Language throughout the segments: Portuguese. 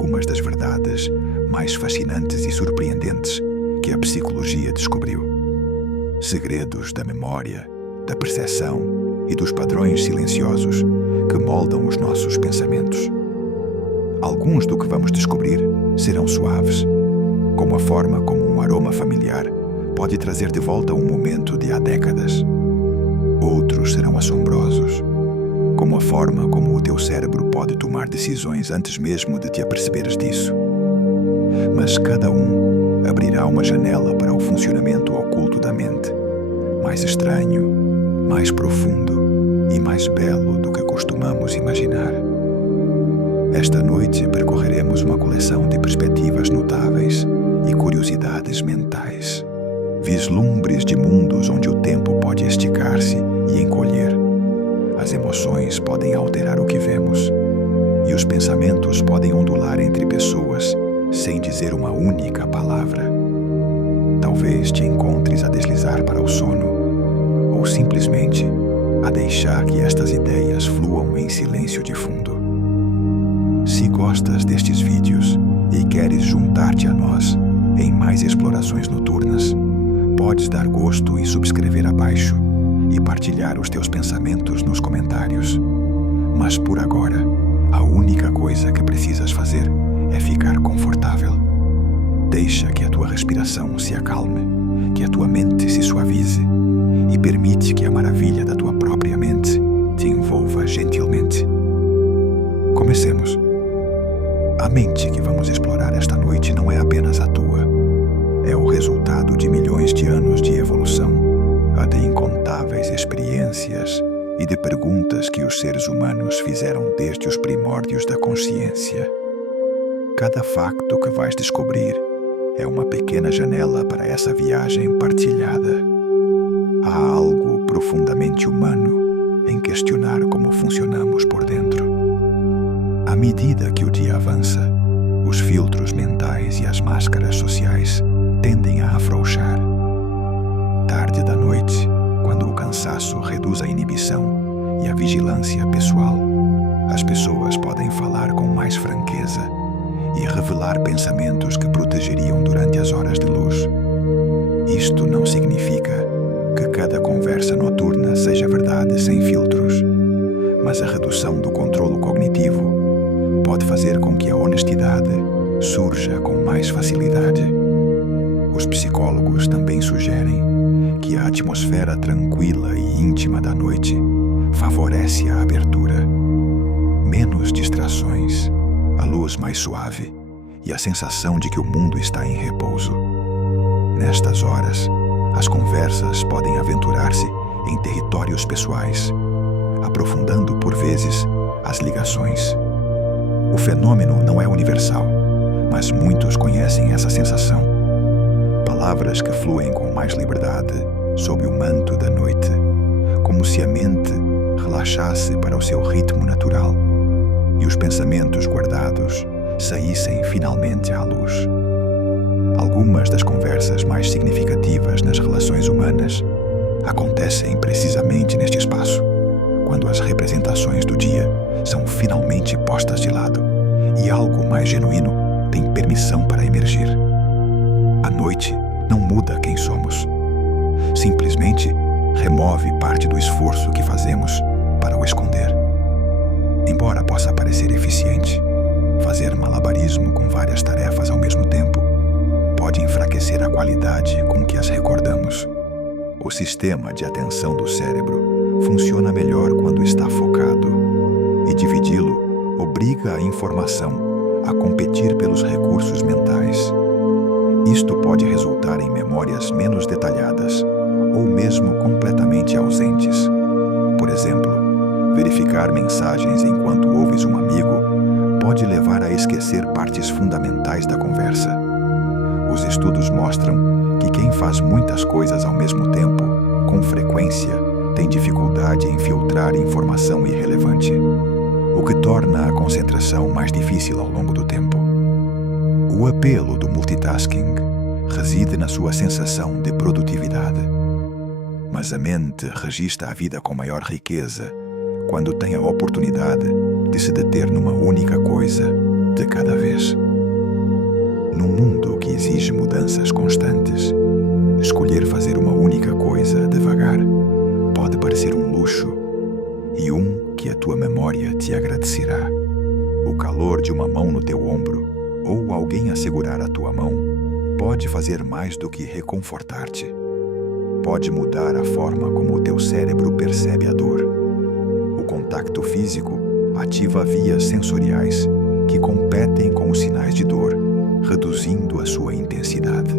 algumas das verdades mais fascinantes e surpreendentes que a psicologia descobriu. Segredos da memória, da percepção e dos padrões silenciosos que moldam os nossos pensamentos. Alguns do que vamos descobrir serão suaves, como a forma como um aroma familiar pode trazer de volta um momento de há décadas. Outros serão assombrosos, como a forma como o teu cérebro pode tomar decisões antes mesmo de te aperceberes disso. Mas cada um abrirá uma janela para o funcionamento oculto da mente, mais estranho, mais profundo e mais belo do que costumamos imaginar. Esta noite percorreremos uma coleção de perspectivas notáveis e curiosidades mentais, vislumbres de mundos onde o tempo pode esticar-se e encolher. As emoções podem alterar o que vemos, e os pensamentos podem ondular entre pessoas sem dizer uma única palavra. Talvez te encontres a deslizar para o sono, ou simplesmente a deixar que estas ideias fluam em silêncio de fundo. Se gostas destes vídeos e queres juntar-te a nós em mais explorações noturnas, podes dar gosto e subscrever abaixo e partilhar os teus pensamentos nos comentários. Mas por agora, a única coisa que precisas fazer é ficar confortável. Deixa que a tua respiração se acalme, que a tua mente se suavize e permite que a maravilha da tua própria mente te envolva gentilmente. Comecemos. A mente que vamos explorar esta noite não é apenas a tua. É o resultado de milhões de anos de evolução, a de incontáveis experiências e de perguntas que os seres humanos fizeram desde os primórdios da consciência. Cada facto que vais descobrir é uma pequena janela para essa viagem partilhada. Há algo profundamente humano em questionar como funcionamos por dentro. À medida que o dia avança, os filtros mentais e as máscaras sociais tendem a afrouxar. Tarde da noite, quando o cansaço reduz a inibição e a vigilância pessoal, as pessoas podem falar com mais franqueza e revelar pensamentos que protegeriam durante as horas de luz. Isto não significa que cada conversa noturna seja verdade sem filtros, mas a redução do controlo cognitivo pode fazer com que a honestidade surja com mais facilidade. Os psicólogos também sugerem que a atmosfera tranquila e íntima da noite favorece a abertura. Menos distrações, a luz mais suave e a sensação de que o mundo está em repouso. Nestas horas, as conversas podem aventurar-se em territórios pessoais, aprofundando por vezes as ligações. O fenômeno não é universal, mas muitos conhecem essa sensação. Palavras que fluem com mais liberdade sob o manto da noite, como se a mente relaxasse para o seu ritmo natural e os pensamentos guardados saíssem finalmente à luz. Algumas das conversas mais significativas nas relações humanas acontecem precisamente neste espaço, quando as representações do dia são finalmente postas de lado e algo mais genuíno tem permissão para emergir. A noite não muda quem somos. Simplesmente remove parte do esforço que fazemos para o esconder. Embora possa parecer eficiente, fazer malabarismo com várias tarefas ao mesmo tempo pode enfraquecer a qualidade com que as recordamos. O sistema de atenção do cérebro funciona melhor quando está focado, e dividi-lo obriga a informação a competir pelos recursos mentais. Isto pode resultar em memórias menos detalhadas ou mesmo completamente ausentes. Por exemplo, verificar mensagens enquanto ouves um amigo pode levar a esquecer partes fundamentais da conversa. Os estudos mostram que quem faz muitas coisas ao mesmo tempo, com frequência, tem dificuldade em filtrar informação irrelevante, o que torna a concentração mais difícil ao longo do tempo. O apelo do multitasking reside na sua sensação de produtividade. Mas a mente registra a vida com maior riqueza quando tem a oportunidade de se deter numa única coisa de cada vez. Num mundo que exige mudanças constantes, escolher fazer uma única coisa devagar pode parecer um luxo e que a tua memória te agradecerá. O calor de uma mão no teu ombro ou alguém a segurar a tua mão pode fazer mais do que reconfortar-te. Pode mudar a forma como o teu cérebro percebe a dor. O contacto físico ativa vias sensoriais que competem com os sinais de dor, reduzindo a sua intensidade.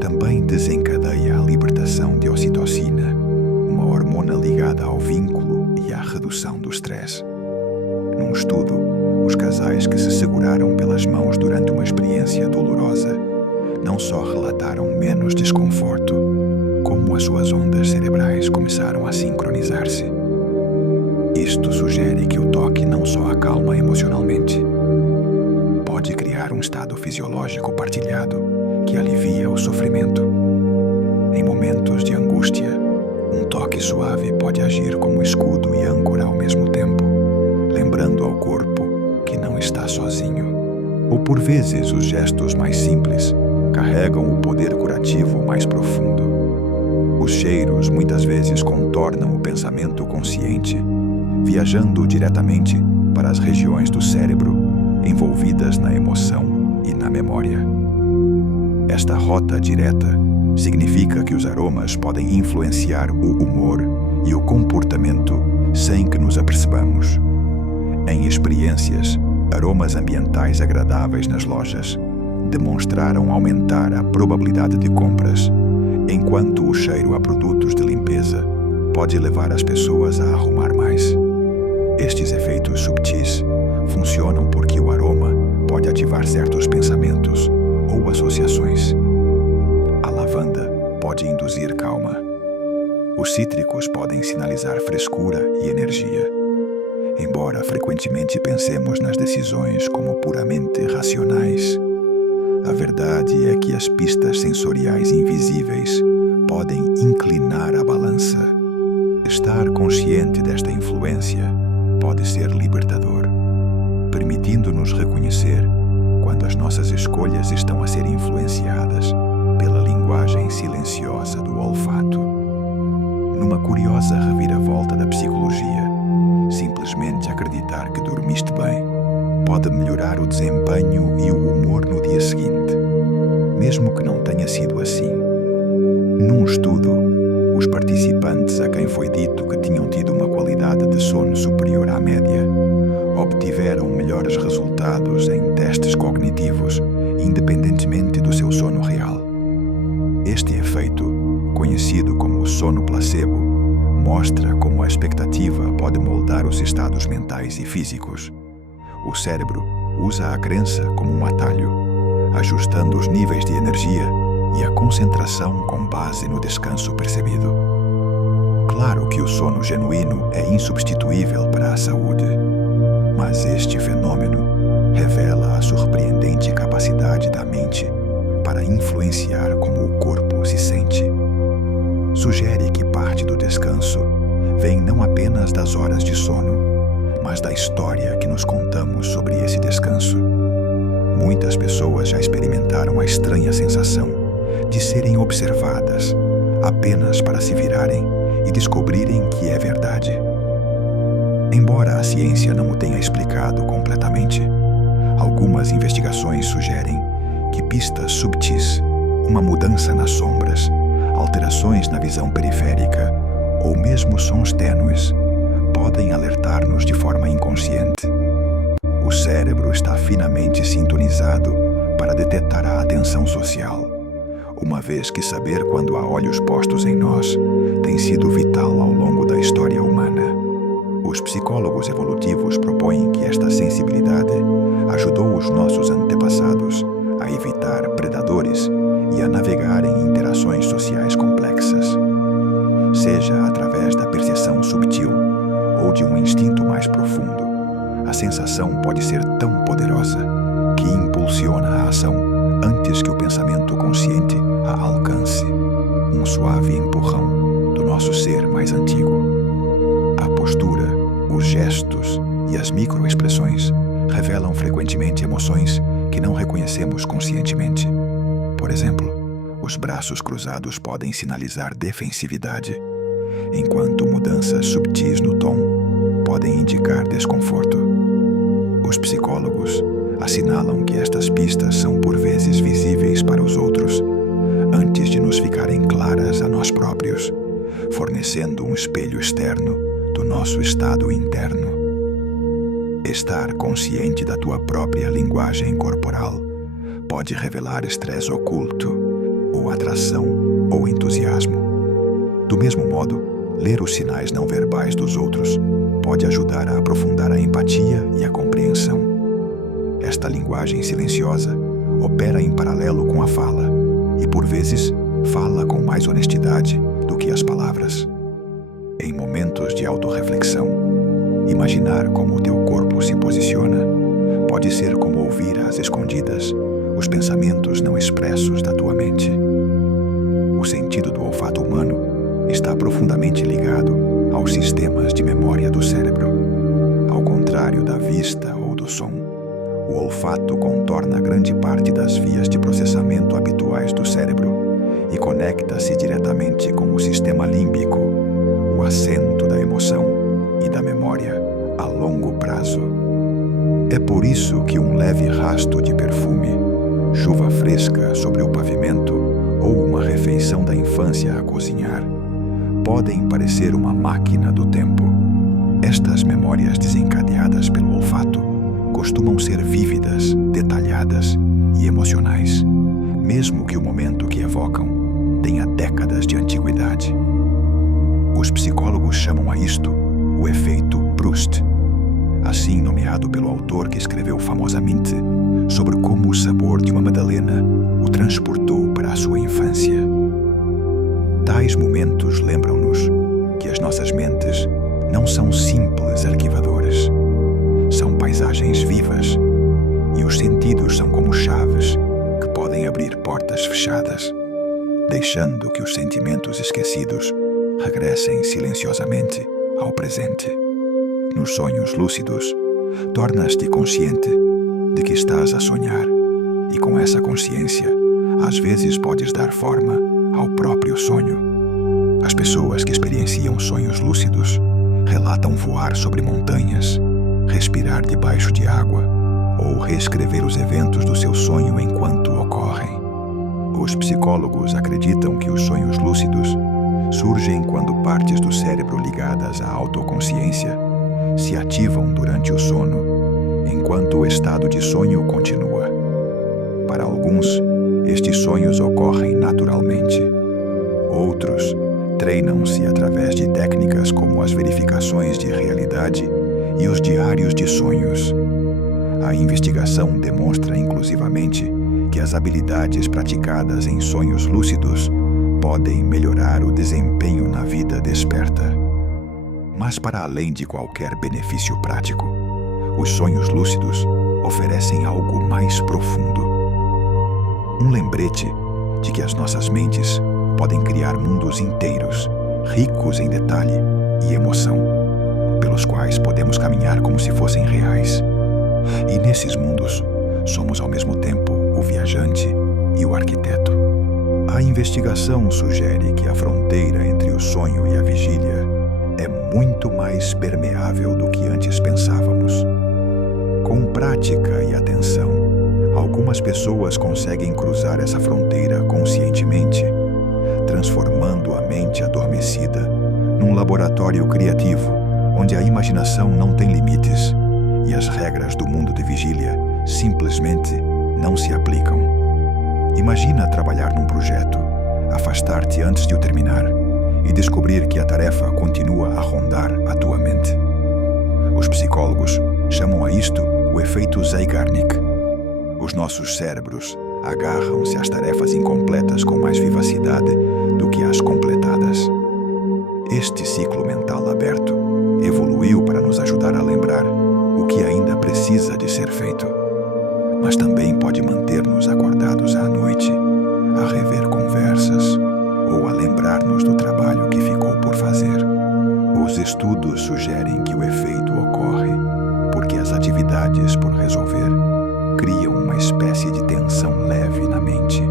Também desencadeia a libertação de ocitocina, uma hormona ligada ao vínculo e à redução do estresse. Num estudo, os casais que se seguraram pelas mãos durante uma experiência dolorosa não só relataram menos desconforto, como as suas ondas cerebrais começaram a sincronizar-se. Isto sugere que o toque não só acalma emocionalmente, pode criar um estado fisiológico partilhado que alivia o sofrimento. Em momentos de angústia, um toque suave pode agir como escudo e âncora ao mesmo tempo, lembrando ao corpo que não está sozinho. Ou por vezes os gestos mais simples carregam o poder curativo mais profundo. Os cheiros muitas vezes contornam o pensamento consciente, viajando diretamente para as regiões do cérebro envolvidas na emoção e na memória. Esta rota direta significa que os aromas podem influenciar o humor e o comportamento sem que nos apercebamos. Em experiências, aromas ambientais agradáveis nas lojas demonstraram aumentar a probabilidade de compras, enquanto o cheiro a produtos de limpeza pode levar as pessoas a arrumar mais. Estes efeitos subtis funcionam porque o aroma pode ativar certos pensamentos ou associações. A lavanda pode induzir calma. Os cítricos podem sinalizar frescura e energia. Embora frequentemente pensemos nas decisões como puramente racionais, a verdade é que as pistas sensoriais invisíveis podem inclinar a balança. Estar consciente desta influência pode ser libertador, permitindo-nos reconhecer quando as nossas escolhas estão a ser influenciadas pela linguagem silenciosa do olfato. Numa curiosa reviravolta da psicologia, simplesmente acreditar que dormiste bem pode melhorar o desempenho e o humor no dia seguinte, mesmo que não tenha sido assim. Num estudo, os participantes a quem foi dito que tinham tido uma qualidade de sono superior à média obtiveram melhores resultados em testes cognitivos, independentemente do seu sono real. Este efeito, conhecido como sono placebo, mostra como a expectativa pode moldar os estados mentais e físicos. O cérebro usa a crença como um atalho, ajustando os níveis de energia e a concentração com base no descanso percebido. Claro que o sono genuíno é insubstituível para a saúde, mas este fenômeno revela a surpreendente capacidade da mente para influenciar como o corpo se sente. Sugere que parte do descanso vem não apenas das horas de sono, mas da história que nos contamos sobre esse descanso. Muitas pessoas já experimentaram a estranha sensação de serem observadas apenas para se virarem e descobrirem que é verdade. Embora a ciência não o tenha explicado completamente, algumas investigações sugerem que pistas subtis, uma mudança nas sombras, alterações na visão periférica ou mesmo sons tênues podem alertar-nos de forma inconsciente. O cérebro está finamente sintonizado para detectar a atenção social, uma vez que saber quando há olhos postos em nós tem sido vital ao longo da história humana. Os psicólogos evolutivos propõem que esta sensibilidade ajudou os nossos antepassados a evitar predadores e a navegar em interações sociais complexas. Seja através da percepção subtil ou de um instinto mais profundo, a sensação pode ser tão poderosa que impulsiona a ação antes que o pensamento consciente a alcance, um suave empurrão do nosso ser mais antigo. A postura, os gestos e as microexpressões revelam frequentemente emoções que não reconhecemos conscientemente. Por exemplo, os braços cruzados podem sinalizar defensividade, enquanto mudanças subtis no tom podem indicar desconforto. Os psicólogos assinalam que estas pistas são por vezes visíveis para os outros, antes de nos ficarem claras a nós próprios, fornecendo um espelho externo do nosso estado interno. Estar consciente da tua própria linguagem corporal pode revelar estresse oculto, ou atração, ou entusiasmo. Do mesmo modo, ler os sinais não verbais dos outros pode ajudar a aprofundar a empatia e a compreensão. Esta linguagem silenciosa opera em paralelo com a fala e, por vezes, fala com mais honestidade do que as palavras. Em momentos de autorreflexão, imaginar como o teu corpo se posiciona pode ser como ouvir às escondidas os pensamentos não expressos da tua mente. O sentido do olfato humano está profundamente ligado aos sistemas de memória do cérebro. Ao contrário da vista ou do som, o olfato contorna grande parte das vias de processamento habituais do cérebro e conecta-se diretamente com o sistema límbico, o assento da emoção e da memória a longo prazo. É por isso que um leve rasto de perfume, chuva fresca sobre o pavimento ou uma refeição da infância a cozinhar podem parecer uma máquina do tempo. Estas memórias desencadeadas pelo olfato costumam ser vívidas, detalhadas e emocionais, mesmo que o momento que evocam tenha décadas de antiguidade. Os psicólogos chamam a isto o efeito Proust, assim nomeado pelo autor que escreveu famosamente sobre como o sabor de uma madalena o transportou para a sua infância. Tais momentos lembram-nos que as nossas mentes não são simples arquivadores, são paisagens vivas e os sentidos são como chaves que podem abrir portas fechadas, deixando que os sentimentos esquecidos regressem silenciosamente ao presente. Nos sonhos lúcidos, tornas-te consciente de que estás a sonhar e com essa consciência, às vezes podes dar forma ao próprio sonho. As pessoas que experienciam sonhos lúcidos relatam voar sobre montanhas, respirar debaixo de água ou reescrever os eventos do seu sonho enquanto ocorrem. Os psicólogos acreditam que os sonhos lúcidos surgem quando partes do cérebro ligadas à autoconsciência se ativam durante o sono, enquanto o estado de sonho continua. Para alguns, estes sonhos ocorrem naturalmente. Outros treinam-se através de técnicas como as verificações de realidade e os diários de sonhos. A investigação demonstra inclusivamente que as habilidades praticadas em sonhos lúcidos podem melhorar o desempenho na vida desperta. Mas para além de qualquer benefício prático, os sonhos lúcidos oferecem algo mais profundo. Um lembrete de que as nossas mentes podem criar mundos inteiros, ricos em detalhe e emoção, pelos quais podemos caminhar como se fossem reais. E nesses mundos, somos ao mesmo tempo o viajante e o arquiteto. A investigação sugere que a fronteira entre o sonho e a vigília é muito mais permeável do que antes pensávamos. Com prática e atenção, algumas pessoas conseguem cruzar essa fronteira conscientemente, transformando a mente adormecida num laboratório criativo onde a imaginação não tem limites e as regras do mundo de vigília simplesmente não se aplicam. Imagina trabalhar num projeto, afastar-te antes de o terminar e descobrir que a tarefa continua a rondar a tua mente. Os psicólogos chamam a isto o efeito Zeigarnik. Os nossos cérebros agarram-se às tarefas incompletas com mais vivacidade do que às completadas. Este ciclo mental aberto evoluiu para nos ajudar a lembrar o que ainda precisa de ser feito, mas também pode manter-nos acordados à noite, a rever conversas ou a lembrar-nos do trabalho que ficou por fazer. Os estudos sugerem que o efeito ocorre porque as atividades por resolver criam uma espécie de tensão leve na mente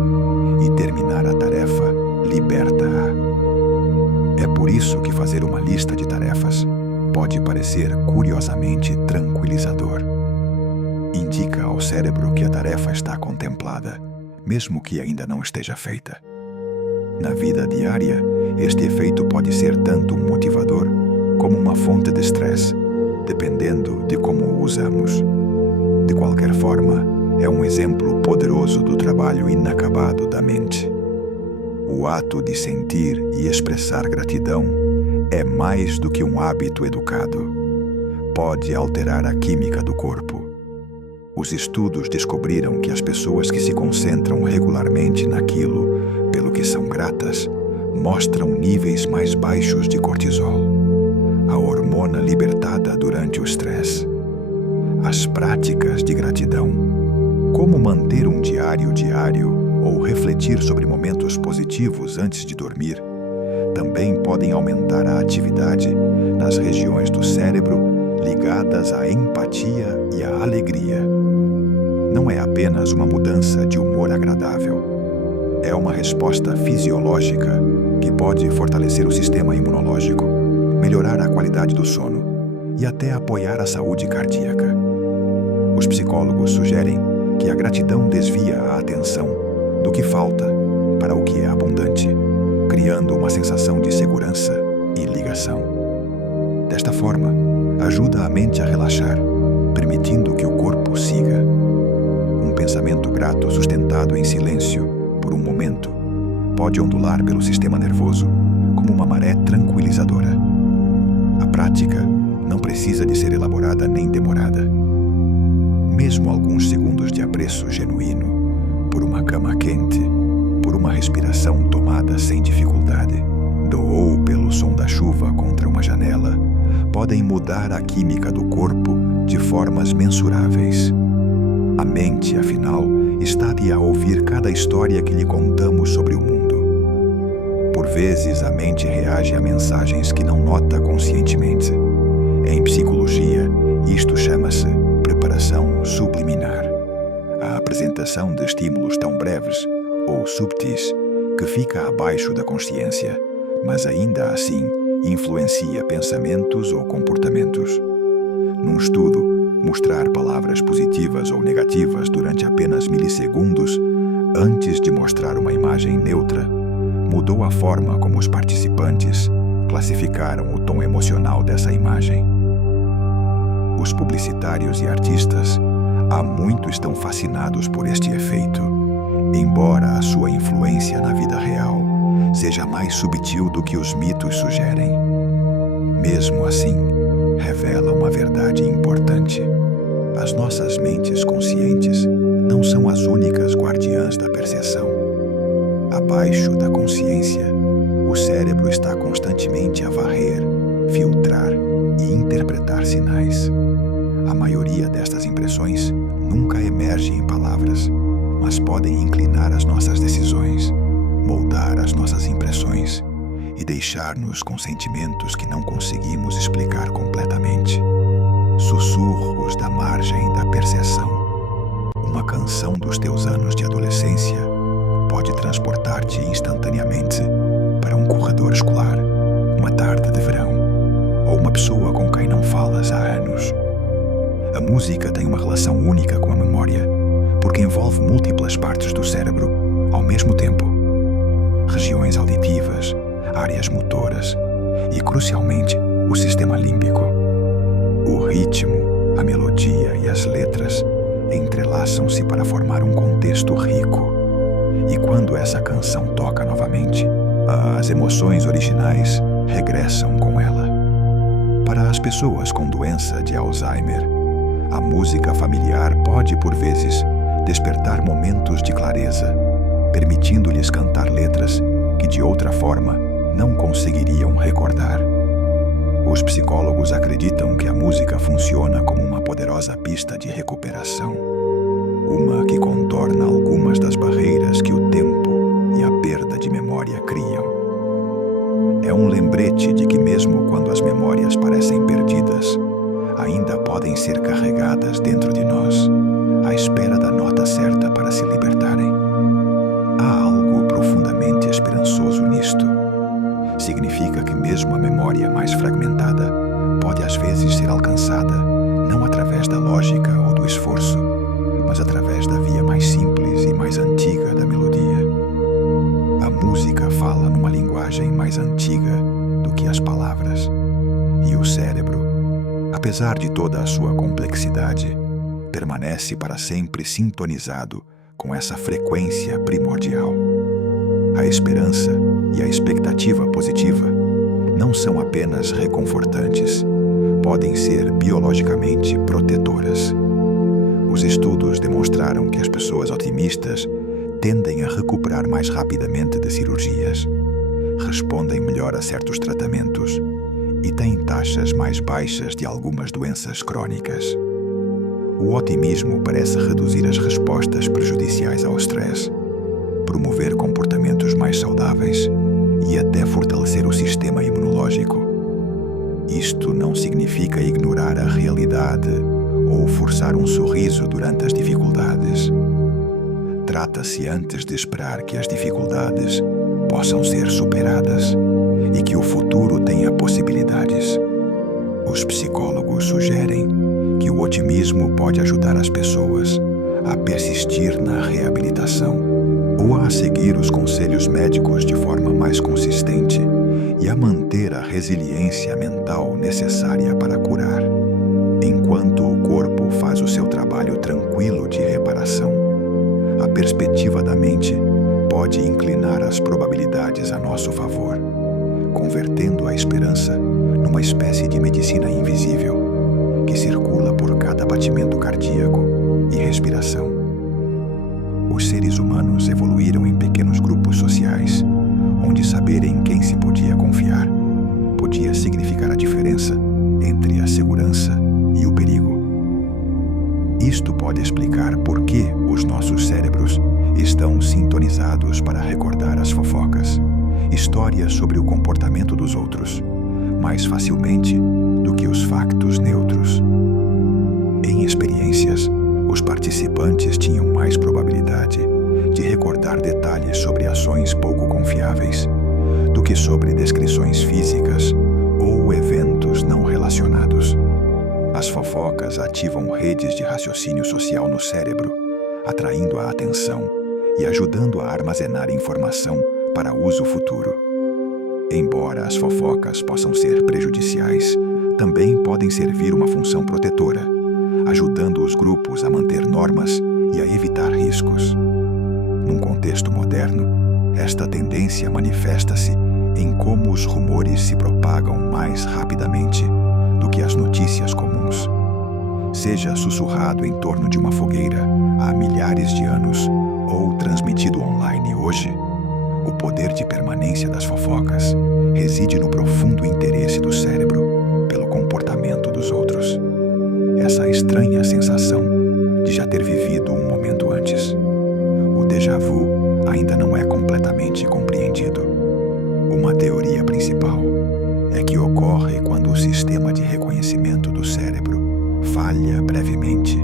e terminar a tarefa liberta-a. É por isso que fazer uma lista de tarefas pode parecer curiosamente tranquilizador. Indica ao cérebro que a tarefa está contemplada, mesmo que ainda não esteja feita. Na vida diária, este efeito pode ser tanto um motivador como uma fonte de estresse, dependendo de como o usamos. De qualquer forma, é um exemplo poderoso do trabalho inacabado da mente. O ato de sentir e expressar gratidão é mais do que um hábito educado. Pode alterar a química do corpo. Os estudos descobriram que as pessoas que se concentram regularmente naquilo pelo que são gratas mostram níveis mais baixos de cortisol, a hormona libertada durante o estresse. As práticas de gratidão, como manter um diário ou refletir sobre momentos positivos antes de dormir, também podem aumentar a atividade nas regiões do cérebro ligadas à empatia e à alegria. Não é apenas uma mudança de humor agradável. É uma resposta fisiológica que pode fortalecer o sistema imunológico, melhorar a qualidade do sono e até apoiar a saúde cardíaca. Os psicólogos sugerem que a gratidão desvia a atenção do que falta para o que é abundante, criando uma sensação de segurança e ligação. Desta forma, ajuda a mente a relaxar, permitindo que o corpo siga. Um pensamento grato sustentado em silêncio por um momento pode ondular pelo sistema nervoso como uma maré tranquilizadora. A prática não precisa de ser elaborada nem demorada. Mesmo alguns segundos de apreço genuíno por uma cama quente, por uma respiração tomada sem dificuldade, ou pelo som da chuva contra uma janela, podem mudar a química do corpo de formas mensuráveis. A mente, afinal, está a ouvir cada história que lhe contamos sobre o mundo. Por vezes, a mente reage a mensagens que não nota conscientemente. Em psicologia, isto chama-se preparação subliminar. A apresentação de estímulos tão breves ou subtis que fica abaixo da consciência, mas ainda assim influencia pensamentos ou comportamentos. Num estudo, mostrar palavras positivas ou negativas durante apenas milissegundos antes de mostrar uma imagem neutra mudou a forma como os participantes classificaram o tom emocional dessa imagem. Os publicitários e artistas há muito estão fascinados por este efeito, embora a sua influência na vida real seja mais subtil do que os mitos sugerem. Mesmo assim, revela uma verdade importante. As nossas mentes conscientes não são as únicas guardiãs da percepção. Abaixo da consciência, o cérebro está constantemente a varrer, filtrar e interpretar sinais. A maioria destas impressões nunca emerge em palavras, mas podem inclinar as nossas decisões, moldar as nossas impressões e deixar-nos com sentimentos que não conseguimos explicar completamente. Sussurros da margem da percepção. Uma canção dos teus anos de adolescência pode transportar-te instantaneamente para um corredor escolar, uma tarde de verão, ou uma pessoa com quem não falas há anos. A música tem uma relação única com a memória, porque envolve múltiplas partes do cérebro ao mesmo tempo. Regiões auditivas, áreas motoras e, crucialmente, o sistema límbico. O ritmo, a melodia e as letras entrelaçam-se para formar um contexto rico. E quando essa canção toca novamente, as emoções originais regressam com ela. Para as pessoas com doença de Alzheimer, a música familiar pode, por vezes, despertar momentos de clareza, permitindo-lhes cantar letras que, de outra forma, não conseguiriam recordar. Os psicólogos acreditam que a música funciona como uma poderosa pista de recuperação, uma que contorna algumas das barreiras que o tempo e a perda de memória criam. É um lembrete de que mesmo quando as memórias parecem perdidas, ainda podem ser carregadas para se libertarem. Há algo profundamente esperançoso nisto. Significa que mesmo a memória mais fragmentada pode às vezes ser alcançada, não através da lógica ou do esforço, mas através da via mais simples e mais antiga da melodia. A música fala numa linguagem mais antiga do que as palavras. E o cérebro, apesar de toda a sua complexidade, permanece para sempre sintonizado com essa frequência primordial. A esperança e a expectativa positiva não são apenas reconfortantes, podem ser biologicamente protetoras. Os estudos demonstraram que as pessoas otimistas tendem a recuperar mais rapidamente de cirurgias, respondem melhor a certos tratamentos e têm taxas mais baixas de algumas doenças crônicas. O otimismo parece reduzir as respostas prejudiciais ao estresse, promover comportamentos mais saudáveis e até fortalecer o sistema imunológico. Isto não significa ignorar a realidade ou forçar um sorriso durante as dificuldades. Trata-se antes de esperar que as dificuldades possam ser superadas e que o futuro tenha possibilidades. Os psicólogos sugerem que o otimismo pode ajudar as pessoas a persistir na reabilitação ou a seguir os conselhos médicos de forma mais consistente e a manter a resiliência mental necessária para curar, enquanto o corpo faz o seu trabalho tranquilo de reparação. A perspectiva da mente pode inclinar as probabilidades a nosso favor, convertendo a esperança numa espécie de medicina invisível que circula por cada batimento cardíaco e respiração. Os seres humanos evoluíram em pequenos grupos sociais, onde saber em quem se podia confiar podia significar a diferença entre a segurança e o perigo. Isto pode explicar por que os nossos cérebros estão sintonizados para recordar as fofocas, histórias sobre o comportamento dos outros, mais facilmente do que os factos neutros. Em experiências, os participantes tinham mais probabilidade de recordar detalhes sobre ações pouco confiáveis do que sobre descrições físicas ou eventos não relacionados. As fofocas ativam redes de raciocínio social no cérebro, atraindo a atenção e ajudando a armazenar informação para uso futuro. Embora as fofocas possam ser prejudiciais, também podem servir uma função protetora, ajudando os grupos a manter normas e a evitar riscos. Num contexto moderno, esta tendência manifesta-se em como os rumores se propagam mais rapidamente do que as notícias comuns. Seja sussurrado em torno de uma fogueira há milhares de anos ou transmitido online hoje, o poder de permanência das fofocas reside no profundo interesse do cérebro pelo comportamento dos outros. Essa estranha sensação de já ter vivido um momento antes. O déjà vu ainda não é completamente compreendido. Uma teoria principal é que ocorre quando o sistema de reconhecimento do cérebro falha brevemente,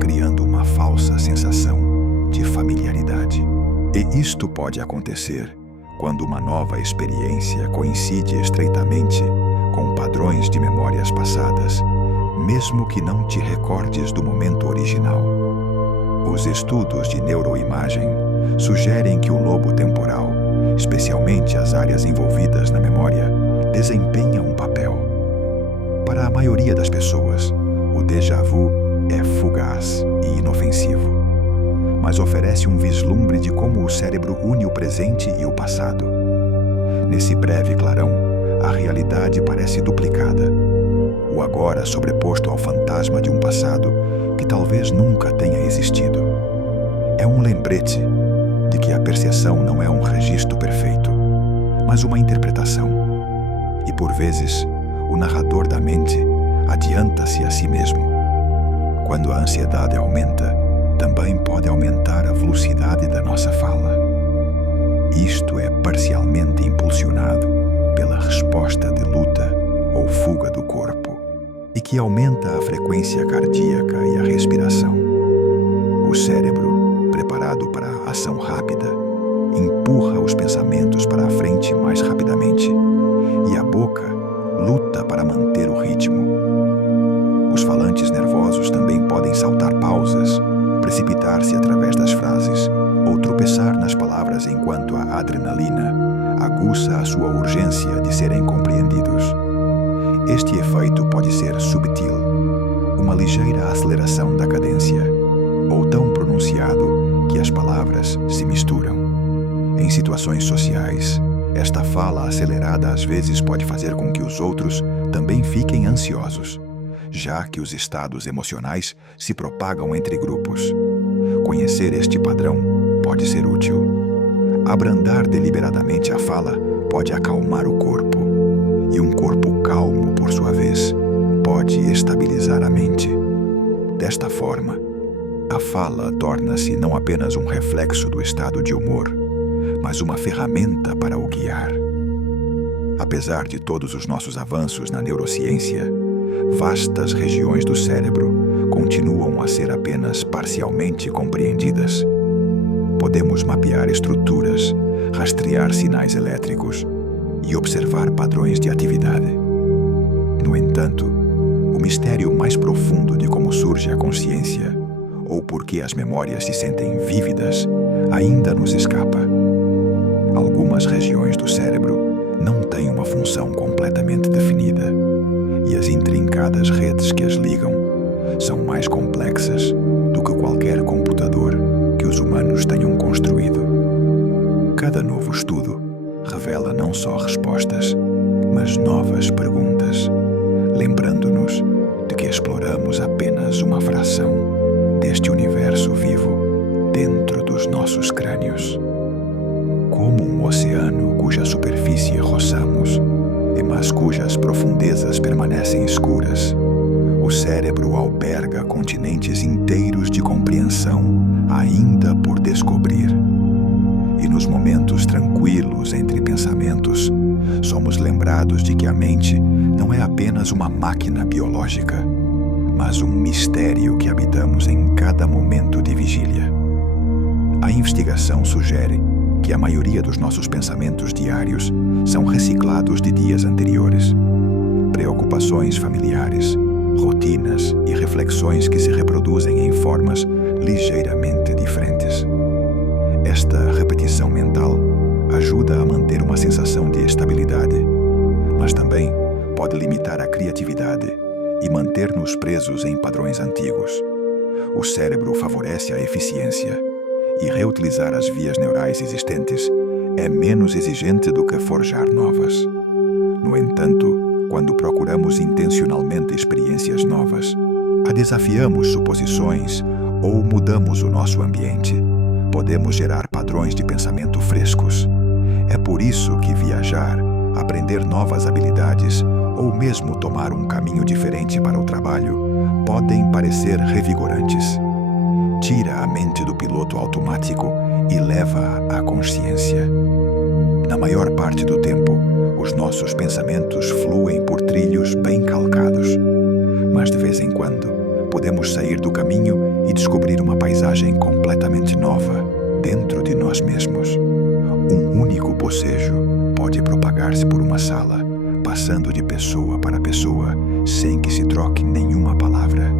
criando uma falsa sensação de familiaridade. E isto pode acontecer quando uma nova experiência coincide estreitamente com padrões de memórias passadas, mesmo que não te recordes do momento original. Os estudos de neuroimagem sugerem que o lobo temporal, especialmente as áreas envolvidas na memória, desempenham um papel. Para a maioria das pessoas, o déjà vu é fugaz e inofensivo, mas oferece um vislumbre de como o cérebro une o presente e o passado. Nesse breve clarão, a realidade parece duplicada, o agora sobreposto ao fantasma de um passado que talvez nunca tenha existido. É um lembrete de que a percepção não é um registro perfeito, mas uma interpretação. E por vezes, o narrador da mente adianta-se a si mesmo. Quando a ansiedade aumenta, também pode aumentar a velocidade da nossa fala. Isto é parcialmente impulsionado pela resposta de luta ou fuga do corpo, e que aumenta a frequência cardíaca e a respiração. O cérebro, preparado chamado para a ação rápida, empurra os pensamentos para a frente mais rapidamente, e a boca luta para manter o ritmo. Os falantes nervosos também podem saltar pausas, precipitar-se através das frases ou tropeçar nas palavras enquanto a adrenalina aguça a sua urgência de serem compreendidos. Este efeito pode ser subtil, uma ligeira aceleração da cadência, ou tão pronunciado que as palavras se misturam. Em situações sociais, esta fala acelerada às vezes pode fazer com que os outros também fiquem ansiosos, já que os estados emocionais se propagam entre grupos. Conhecer este padrão pode ser útil. Abrandar deliberadamente a fala pode acalmar o corpo, e um corpo calmo, por sua vez, pode estabilizar a mente. Desta forma, a fala torna-se não apenas um reflexo do estado de humor, mas uma ferramenta para o guiar. Apesar de todos os nossos avanços na neurociência, vastas regiões do cérebro continuam a ser apenas parcialmente compreendidas. Podemos mapear estruturas, rastrear sinais elétricos e observar padrões de atividade. No entanto, o mistério mais profundo de como surge a consciência, ou por que as memórias se sentem vívidas, ainda nos escapa. Algumas regiões do cérebro não têm uma função completamente definida, e as intrincadas redes que as ligam são mais complexas do que qualquer computador que os humanos tenham construído. Cada novo estudo revela não só respostas, mas novas perguntas, lembrando-nos de que exploramos apenas uma fração deste universo vivo dentro dos nossos crânios. Como um oceano cuja superfície roçamos, mas cujas profundezas permanecem escuras, o cérebro alberga continentes inteiros de compreensão ainda por descobrir. E nos momentos tranquilos entre pensamentos, somos lembrados de que a mente não é apenas uma máquina biológica, mas um mistério que habitamos em cada momento de vigília. A investigação sugere que a maioria dos nossos pensamentos diários são reciclados de dias anteriores. Preocupações familiares, rotinas e reflexões que se reproduzem em formas ligeiramente diferentes. Esta repetição mental ajuda a manter uma sensação de estabilidade, mas também pode limitar a criatividade e manter-nos presos em padrões antigos. O cérebro favorece a eficiência, e reutilizar as vias neurais existentes é menos exigente do que forjar novas. No entanto, quando procuramos intencionalmente experiências novas, a desafiamos suposições ou mudamos o nosso ambiente, podemos gerar padrões de pensamento frescos. É por isso que viajar, aprender novas habilidades ou mesmo tomar um caminho diferente para o trabalho podem parecer revigorantes. Tira a mente do piloto automático e leva-a à consciência. Na maior parte do tempo, os nossos pensamentos fluem por trilhos bem calcados, mas de vez em quando podemos sair do caminho e descobrir uma paisagem completamente nova dentro de nós mesmos. Um único bocejo pode propagar-se por uma sala, passando de pessoa para pessoa, sem que se troque nenhuma palavra.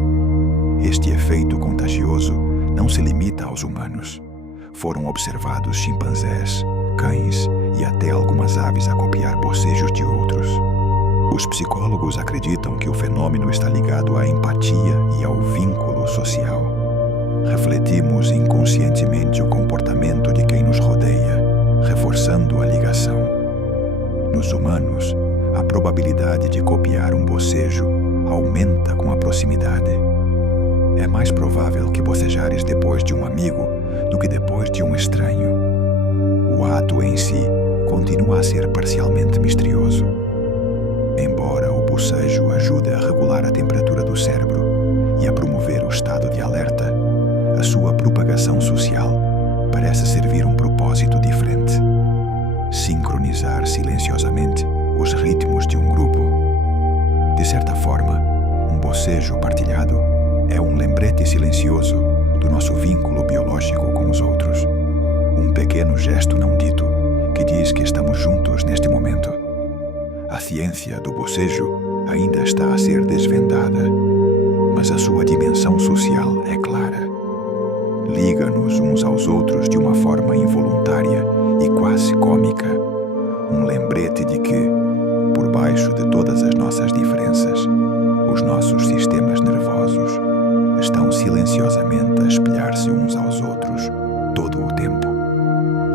Este efeito contagioso não se limita aos humanos. Foram observados chimpanzés, cães e até algumas aves a copiar bocejos de outros. Os psicólogos acreditam que o fenômeno está ligado à empatia e ao vínculo social. Refletimos inconscientemente o comportamento de quem nos rodeia, reforçando a ligação. Nos humanos, a probabilidade de copiar um bocejo aumenta com a proximidade. É mais provável que bocejares depois de um amigo do que depois de um estranho. O ato em si continua a ser parcialmente misterioso. Embora o bocejo ajude a regular a temperatura do cérebro e a promover o estado de alerta, a sua propagação social parece servir um propósito diferente: sincronizar silenciosamente os ritmos de um grupo. De certa forma, um bocejo partilhado é um lembrete silencioso do nosso vínculo biológico com os outros. gesto não dito que diz que estamos juntos neste momento. A ciência do bocejo ainda está a ser desvendada, mas a sua dimensão social é clara. Liga-nos uns aos outros de uma forma involuntária e quase cômica. Um lembrete de que, por baixo de todas as nossas diferenças, os nossos sistemas nervosos estão silenciosamente a espelhar-se uns aos outros todo o tempo,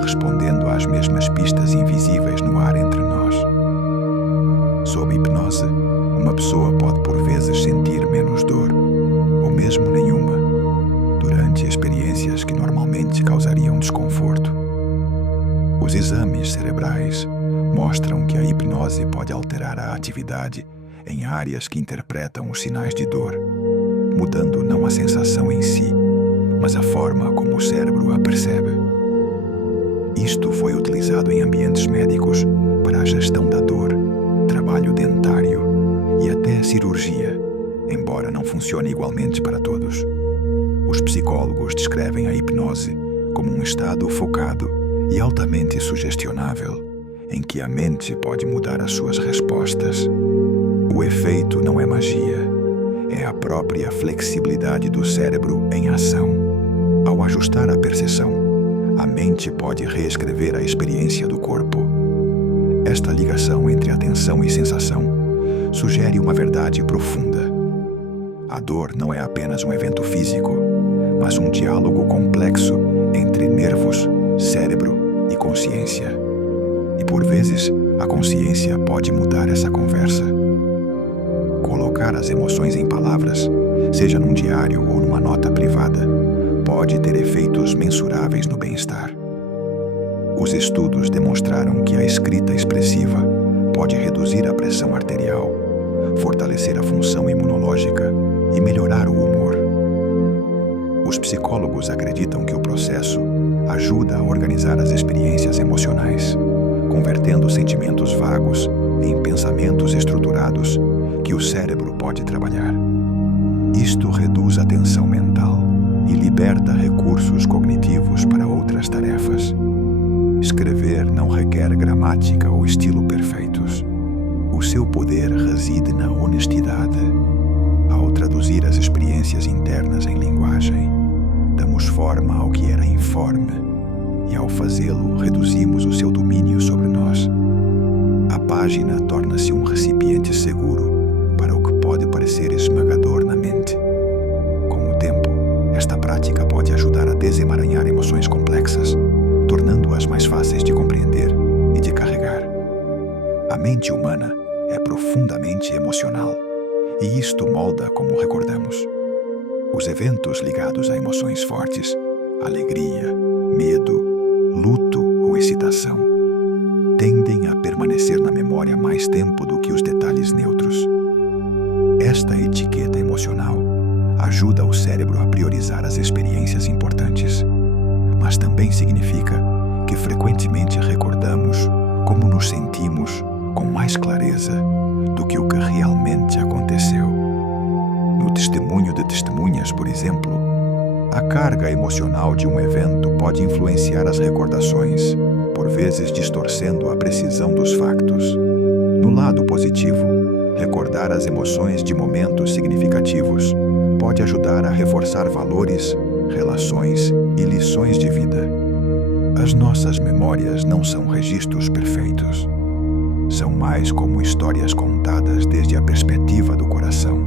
respondendo às mesmas pistas invisíveis no ar entre nós. Sob hipnose, uma pessoa pode por vezes sentir menos dor, ou mesmo nenhuma, durante experiências que normalmente causariam desconforto. Os exames cerebrais mostram que a hipnose pode alterar a atividade em áreas que interpretam os sinais de dor, mudando não a sensação em si, mas a forma como o cérebro a percebe. Isto foi utilizado em ambientes médicos para a gestão da dor, trabalho dentário e até cirurgia, embora não funcione igualmente para todos. Os psicólogos descrevem a hipnose como um estado focado e altamente sugestionável, em que a mente pode mudar as suas respostas. O efeito não é magia, é a própria flexibilidade do cérebro em ação. Ao ajustar a percepção, a mente pode reescrever a experiência do corpo. Esta ligação entre atenção e sensação sugere uma verdade profunda. A dor não é apenas um evento físico, mas um diálogo complexo entre nervos, cérebro e consciência. E por vezes, a consciência pode mudar essa conversa. Colocar as emoções em palavras, seja num diário ou numa nota privada, pode ter efeitos mensuráveis no bem-estar. Os estudos demonstraram que a escrita expressiva pode reduzir a pressão arterial, fortalecer a função imunológica e melhorar o humor. Os psicólogos acreditam que o processo ajuda a organizar as experiências emocionais, convertendo sentimentos vagos em pensamentos estruturados que o cérebro pode trabalhar. Isto reduz a tensão mental e liberta recursos cognitivos para outras tarefas. Escrever não requer gramática ou estilo perfeitos. O seu poder reside na honestidade. Ao traduzir as experiências internas em linguagem, damos forma ao que era informe, e ao fazê-lo, reduzimos o seu domínio sobre nós. A página torna-se um recipiente seguro para o que pode parecer esmagador na mente. Com o tempo, esta prática pode ajudar a desemaranhar emoções complexas, tornando-as mais fáceis de compreender e de carregar. A mente humana é profundamente emocional, e isto molda como recordamos. Os eventos ligados a emoções fortes, alegria, medo, luto ou excitação, tendem a permanecer na memória mais tempo do que os detalhes neutros. Esta etiqueta emocional ajuda o cérebro a priorizar as experiências importantes, mas também significa que frequentemente recordamos como nos sentimos com mais clareza do que o que realmente aconteceu. No testemunho de testemunhas, por exemplo, a carga emocional de um evento pode influenciar as recordações, por vezes distorcendo a precisão dos factos. No lado positivo, recordar as emoções de momentos significativos pode ajudar a reforçar valores, relações e lições de vida. As nossas memórias não são registros perfeitos. São mais como histórias contadas desde a perspectiva do coração.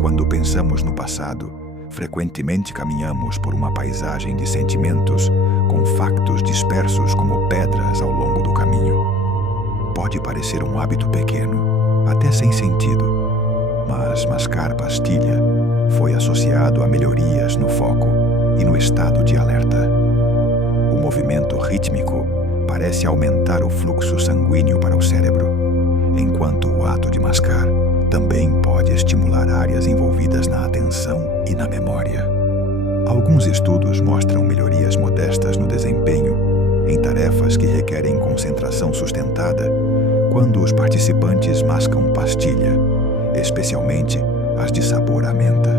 Quando pensamos no passado, frequentemente caminhamos por uma paisagem de sentimentos com factos dispersos como pedras ao longo do caminho. Pode parecer um hábito pequeno, até sem sentido, mas mascar pastilha foi associado a melhorias no foco e no estado de alerta. O movimento rítmico parece aumentar o fluxo sanguíneo para o cérebro, enquanto o ato de mascar também pode estimular áreas envolvidas na atenção e na memória. Alguns estudos mostram melhorias modestas no desempenho em tarefas que requerem concentração sustentada quando os participantes mascam pastilha, especialmente as de sabor à menta.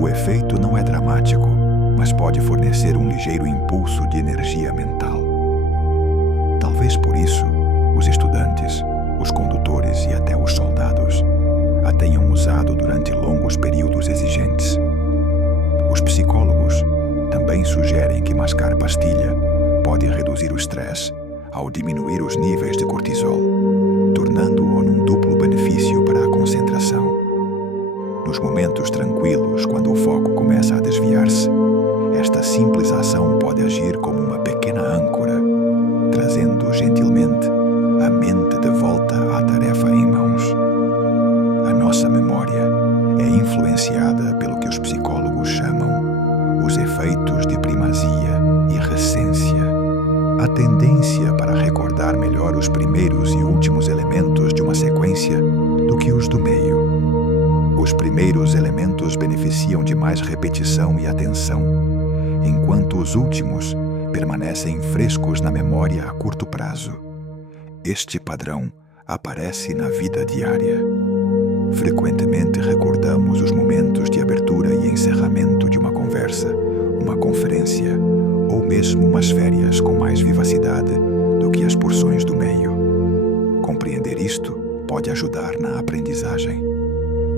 O efeito não é dramático, mas pode fornecer um ligeiro impulso de energia mental. Talvez por isso, os estudantes, os condutores e até os soldados a tenham usado durante longos períodos exigentes. Os psicólogos também sugerem que mascar pastilha pode reduzir o estresse ao diminuir os níveis de cortisol, tornando-o num duplo benefício para a concentração. Nos momentos tranquilos, quando o foco começa a desviar-se, esta simples ação pode agir como uma pequena âncora, trazendo gentilmente a mente de volta à tarefa em mãos. A nossa memória é influenciada pelo que os psicólogos chamam os efeitos de primazia e recência, a tendência para recordar melhor os primeiros e últimos elementos de uma sequência do que os do meio. Os primeiros elementos beneficiam de mais repetição e atenção, enquanto os últimos permanecem frescos na memória a curto prazo. Este padrão aparece na vida diária. Frequentemente recordamos os momentos de abertura e encerramento de uma conversa, uma conferência ou mesmo umas férias com mais vivacidade do que as porções do meio. Compreender isto pode ajudar na aprendizagem.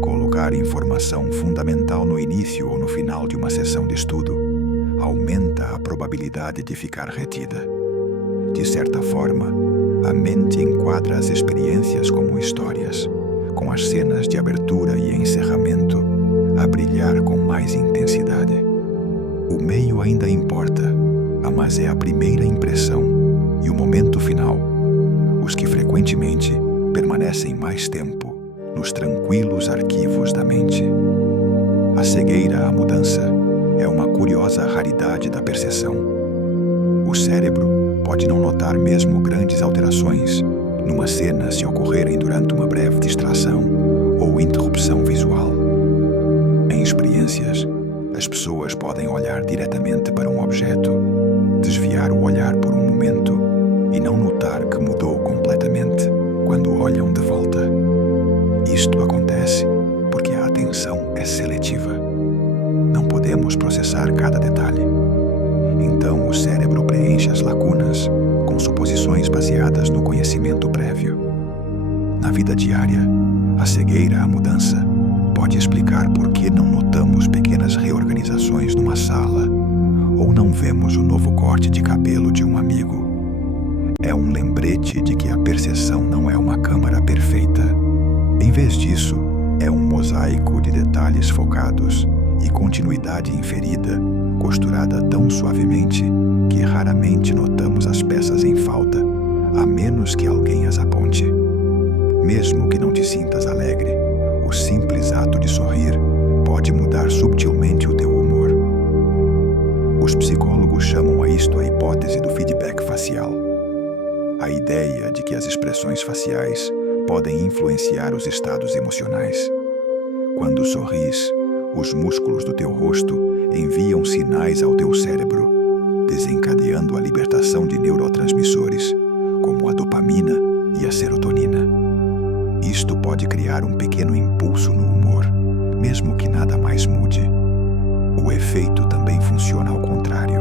Colocar informação fundamental no início ou no final de uma sessão de estudo aumenta a probabilidade de ficar retida. De certa forma, a mente enquadra as experiências como histórias, com as cenas de abertura e encerramento a brilhar com mais intensidade. O meio ainda importa, mas é a primeira impressão e o momento final, os que frequentemente permanecem mais tempo nos tranquilos arquivos da mente. A cegueira à mudança é uma curiosa raridade da percepção. O cérebro pode não notar mesmo grandes alterações numa cena se ocorrerem durante uma breve distração ou interrupção visual. Em experiências, as pessoas podem olhar diretamente para um objeto, desviar o olhar por um momento e não notar que mudou completamente quando olham de volta. Isto acontece porque a atenção é seletiva. Não podemos processar cada detalhe. Então o cérebro preenche as lacunas com suposições baseadas no conhecimento prévio. Na vida diária, a cegueira à mudança pode explicar por que não notamos pequenas reorganizações numa sala ou não vemos o novo corte de cabelo de um amigo. É um lembrete de que a percepção não é uma câmara perfeita. Em vez disso, é um mosaico de detalhes focados e continuidade inferida, costurada tão suavemente que raramente notamos as peças em falta, a menos que alguém as aponte. Mesmo que não te sintas alegre, o simples ato de sorrir pode mudar subtilmente o teu humor. Os psicólogos chamam a isto a hipótese do feedback facial. A ideia de que as expressões faciais podem influenciar os estados emocionais. Quando sorris, os músculos do teu rosto enviam sinais ao teu cérebro, desencadeando a libertação de neurotransmissores, como a dopamina e a serotonina. Isto pode criar um pequeno impulso no humor, mesmo que nada mais mude. O efeito também funciona ao contrário.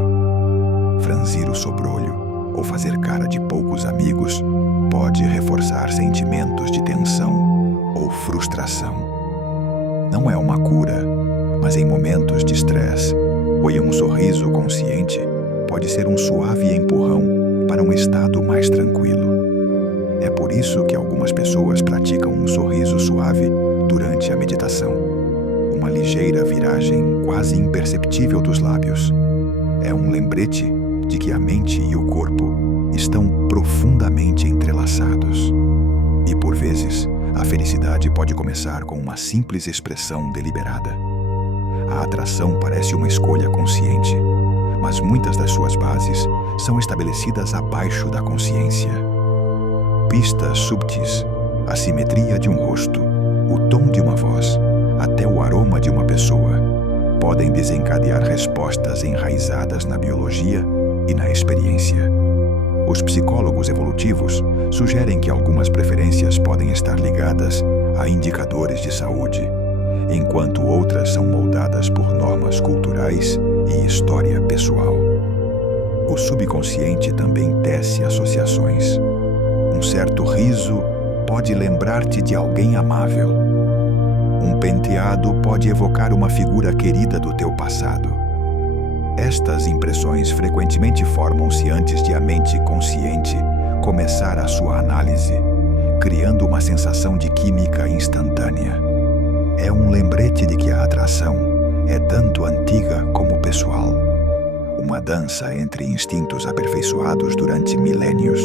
Franzir o sobrolho ou fazer cara de poucos amigos pode reforçar sentimentos de tensão ou frustração. Não é uma cura, mas em momentos de estresse, ou um sorriso consciente pode ser um suave empurrão para um estado mais tranquilo. É por isso que algumas pessoas praticam um sorriso suave durante a meditação. Uma ligeira viragem quase imperceptível dos lábios. É um lembrete de que a mente e o corpo estão profundamente entrelaçados. E por vezes, a felicidade pode começar com uma simples expressão deliberada. A atração parece uma escolha consciente, mas muitas das suas bases são estabelecidas abaixo da consciência. Pistas subtis, a simetria de um rosto, o tom de uma voz, até o aroma de uma pessoa, podem desencadear respostas enraizadas na biologia e na experiência. Os psicólogos evolutivos sugerem que algumas preferências podem estar ligadas a indicadores de saúde, enquanto outras são moldadas por normas culturais e história pessoal. O subconsciente também tece associações. Um certo riso pode lembrar-te de alguém amável. Um penteado pode evocar uma figura querida do teu passado. Estas impressões frequentemente formam-se antes de a mente consciente começar a sua análise, criando uma sensação de química instantânea. É um lembrete de que a atração é tanto antiga como pessoal. Uma dança entre instintos aperfeiçoados durante milênios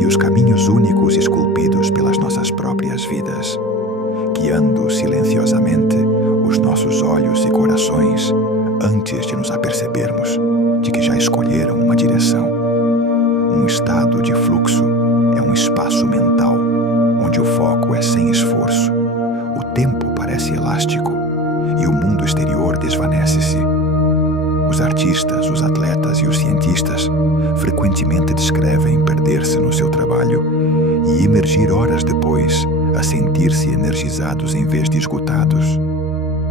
e os caminhos únicos esculpidos pelas nossas próprias vidas, guiando silenciosamente os nossos olhos e corações antes de nos apercebermos de que já escolheram uma direção. Um estado de fluxo é um espaço mental onde o foco é sem esforço, o tempo parece elástico e o mundo exterior desvanece-se. Os artistas, os atletas e os cientistas frequentemente descrevem perder-se no seu trabalho e emergir horas depois a sentir-se energizados em vez de esgotados.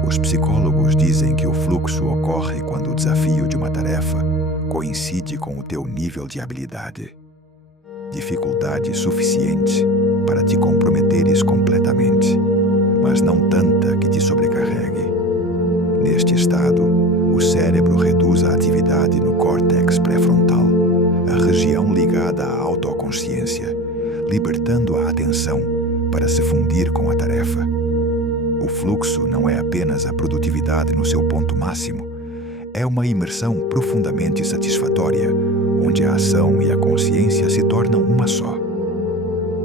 Os psicólogos dizem que o fluxo ocorre quando o desafio de uma tarefa coincide com o teu nível de habilidade. Dificuldade suficiente para te comprometeres completamente, mas não tanta que te sobrecarregue. Neste estado, o cérebro reduz a atividade no córtex pré-frontal, a região ligada à autoconsciência, libertando a atenção para se fundir com a tarefa. O fluxo não é apenas a produtividade no seu ponto máximo, é uma imersão profundamente satisfatória, onde a ação e a consciência se tornam uma só.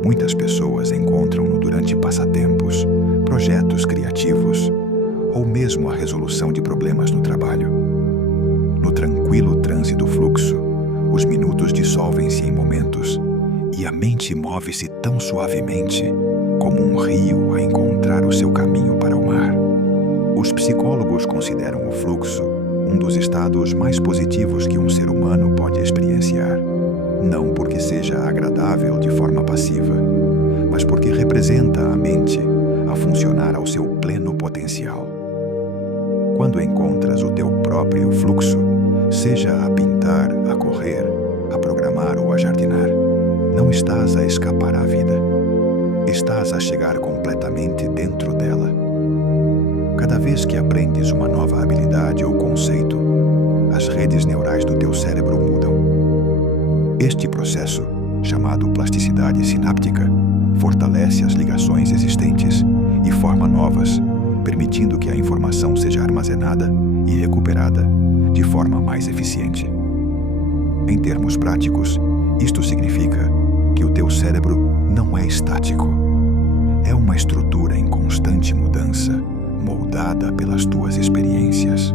Muitas pessoas encontram-no durante passatempos, projetos criativos, ou mesmo a resolução de problemas no trabalho. No tranquilo transe do fluxo, os minutos dissolvem-se em momentos e a mente move-se tão suavemente como um rio a encontrar o seu caminho para o mar. Os psicólogos consideram o fluxo um dos estados mais positivos que um ser humano pode experienciar, não porque seja agradável de forma passiva, mas porque representa a mente a funcionar ao seu pleno potencial. Quando encontras o teu próprio fluxo, seja a pintar, a correr, a programar ou a jardinar, não estás a escapar à vida. Estás a chegar completamente dentro dela. Cada vez que aprendes uma nova habilidade ou conceito, as redes neurais do teu cérebro mudam. Este processo, chamado plasticidade sináptica, fortalece as ligações existentes e forma novas, permitindo que a informação seja armazenada e recuperada de forma mais eficiente. Em termos práticos, isto significa que o teu cérebro não é estático. É uma estrutura em constante mudança, moldada pelas tuas experiências.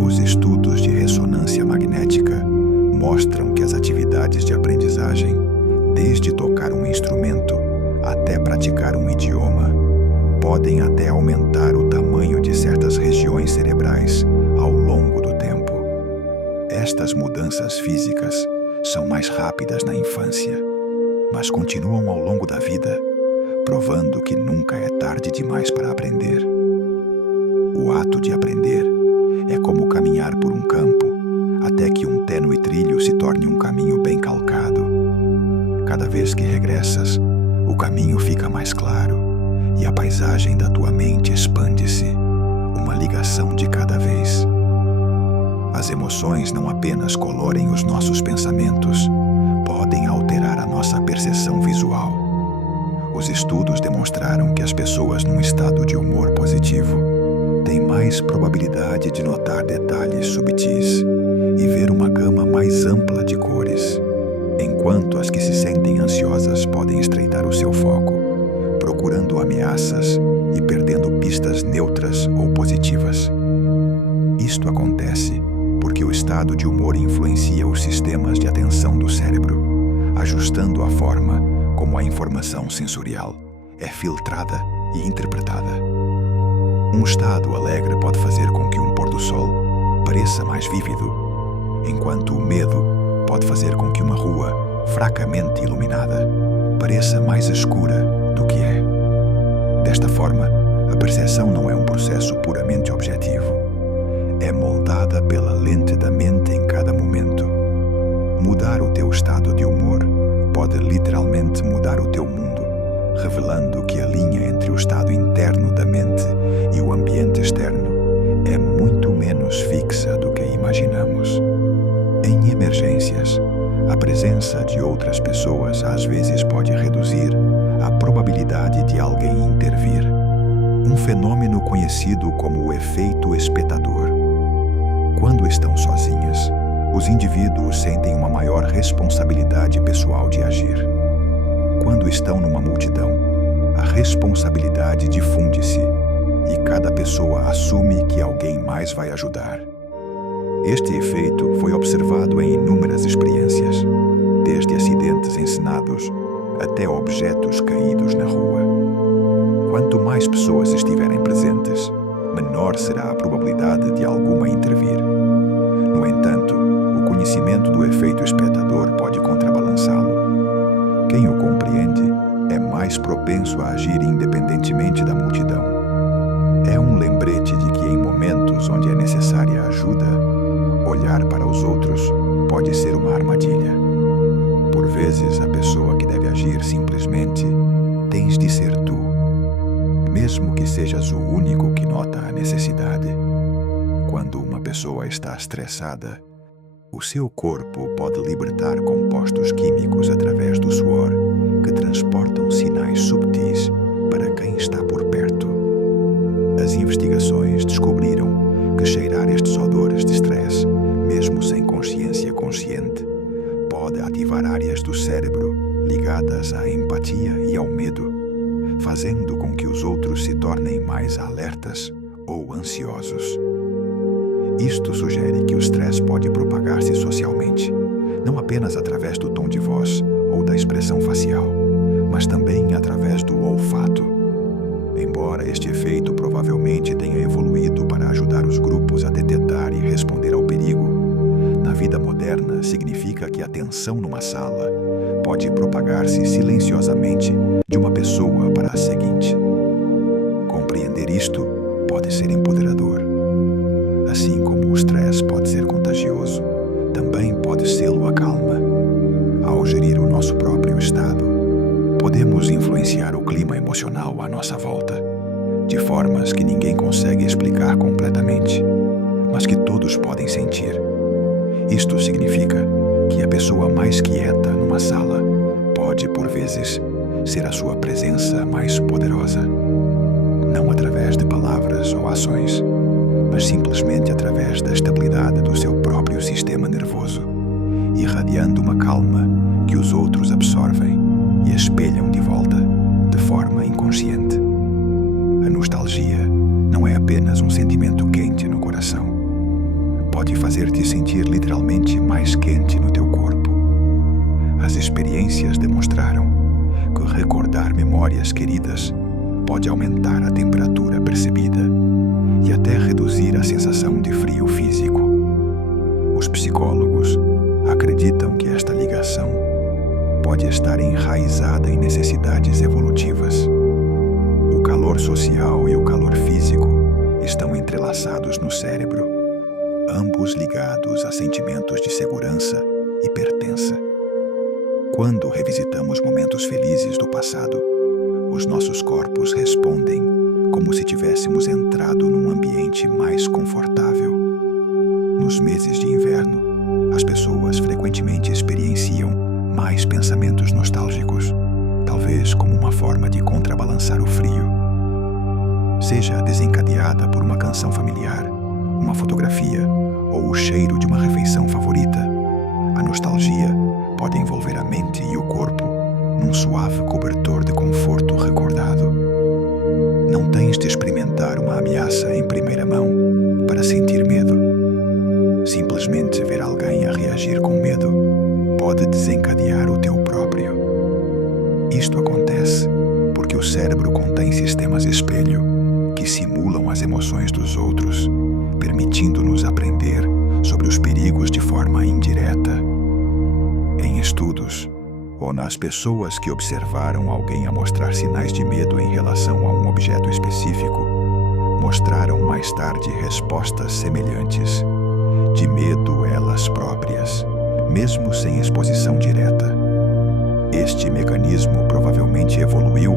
Os estudos de ressonância magnética mostram que as atividades de aprendizagem, desde tocar um instrumento até praticar um idioma, podem até aumentar o tamanho de certas regiões cerebrais ao longo do tempo. Estas mudanças físicas são mais rápidas na infância, mas continuam ao longo da vida, provando que nunca é tarde demais para aprender. O ato de aprender é como caminhar por um campo, até que um tênue trilho se torne um caminho bem calcado. Cada vez que regressas, o caminho fica mais claro e a paisagem da tua mente expande-se, uma ligação de cada vez. As emoções não apenas colorem os nossos pensamentos, podem alterar a nossa percepção visual. Os estudos demonstraram que as pessoas num estado de humor positivo têm mais probabilidade de notar detalhes subtis e ver uma gama mais ampla de cores, enquanto as que se sentem ansiosas podem estreitar o seu foco, procurando ameaças e perdendo pistas neutras ou positivas. Isto acontece porque o estado de humor influencia os sistemas de atenção do cérebro, ajustando a forma como a informação sensorial é filtrada e interpretada. Um estado alegre pode fazer com que um pôr-do-sol pareça mais vívido, enquanto o medo pode fazer com que uma rua fracamente iluminada pareça mais escura do que é. Desta forma, a percepção não é um processo puramente objetivo. é moldada pela lente da mente em cada momento. Mudar o teu estado de humor pode literalmente mudar o teu mundo, revelando que a linha entre o estado interno da mente e o ambiente externo é muito menos fixa do que imaginamos. Em emergências, a presença de outras pessoas às vezes pode reduzir a probabilidade de alguém intervir. Um fenômeno conhecido como o efeito espectador. Quando estão sozinhas, os indivíduos sentem uma maior responsabilidade pessoal de agir. Quando estão numa multidão, a responsabilidade difunde-se e cada pessoa assume que alguém mais vai ajudar. Este efeito foi observado em inúmeras experiências, desde acidentes ensinados até objetos caídos na rua. Quanto mais pessoas estiverem presentes, menor será a probabilidade de alguma intervir. No entanto, o conhecimento do efeito espectador pode contrabalançá-lo. Quem o compreende é mais propenso a agir independentemente da multidão. É um lembrete de que em momentos onde é necessária ajuda, olhar para os outros pode ser uma armadilha. Por vezes, a pessoa que deve agir simplesmente tens de ser tu, mesmo que sejas o único que nota a necessidade. Quando uma pessoa está estressada, o seu corpo pode libertar compostos químicos através do suor que transportam sinais subtis para quem está por perto. As investigações descobriram que cheirar estes odores de estresse, mesmo sem consciência consciente, pode ativar áreas do cérebro ligadas à empatia e ao medo, fazendo com que os outros se tornem mais alertas ou ansiosos. Isto sugere que o estresse pode propagar-se socialmente, não apenas através do tom de voz ou da expressão facial, mas também através do olfato. Embora este efeito provavelmente tenha evoluído para ajudar os grupos a detectar e responder ao perigo, na vida moderna significa que a tensão numa sala pode propagar-se silenciosamente de uma pessoa para a seguinte. Compreender isto pode ser empoderador. Assim como o estresse pode ser contagioso, também pode sê-lo a calma. Ao gerir o nosso próprio estado, podemos influenciar o clima emocional à nossa volta, de formas que ninguém consegue explicar completamente, mas que todos podem sentir. Isto significa que a pessoa mais quieta numa sala pode, por vezes, ser a sua presença mais poderosa. Não através de palavras ou ações, mas simplesmente através da estabilidade do seu próprio sistema nervoso, irradiando uma calma que os outros absorvem e espelham de volta, de forma inconsciente. A nostalgia não é apenas um sentimento quente no coração. Pode fazer-te sentir literalmente mais quente no teu corpo. As experiências demonstraram que recordar memórias queridas pode aumentar a temperatura percebida e até reduzir a sensação de frio físico. Os psicólogos acreditam que esta ligação pode estar enraizada em necessidades evolutivas. O calor social e o calor físico estão entrelaçados no cérebro, ambos ligados a sentimentos de segurança e pertença. Quando revisitamos momentos felizes do passado, os nossos corpos respondem como se tivéssemos entrado num ambiente mais confortável. Nos meses de inverno, as pessoas frequentemente experienciam mais pensamentos nostálgicos, talvez como uma forma de contrabalançar o frio. Seja desencadeada por uma canção familiar, uma fotografia ou o cheiro de uma refeição favorita, a nostalgia pode envolver a mente e o corpo num suave cobertor de conforto recordado. Não tens de experimentar uma ameaça em primeira mão para sentir medo. Simplesmente ver alguém a reagir com medo pode desencadear o teu próprio. Isto acontece porque o cérebro contém sistemas espelho que simulam as emoções dos outros, permitindo-nos aprender sobre os perigos de forma indireta. Em estudos, ou nas pessoas que observaram alguém a mostrar sinais de medo em relação a um objeto específico, mostraram mais tarde respostas semelhantes, de medo elas próprias, mesmo sem exposição direta. Este mecanismo provavelmente evoluiu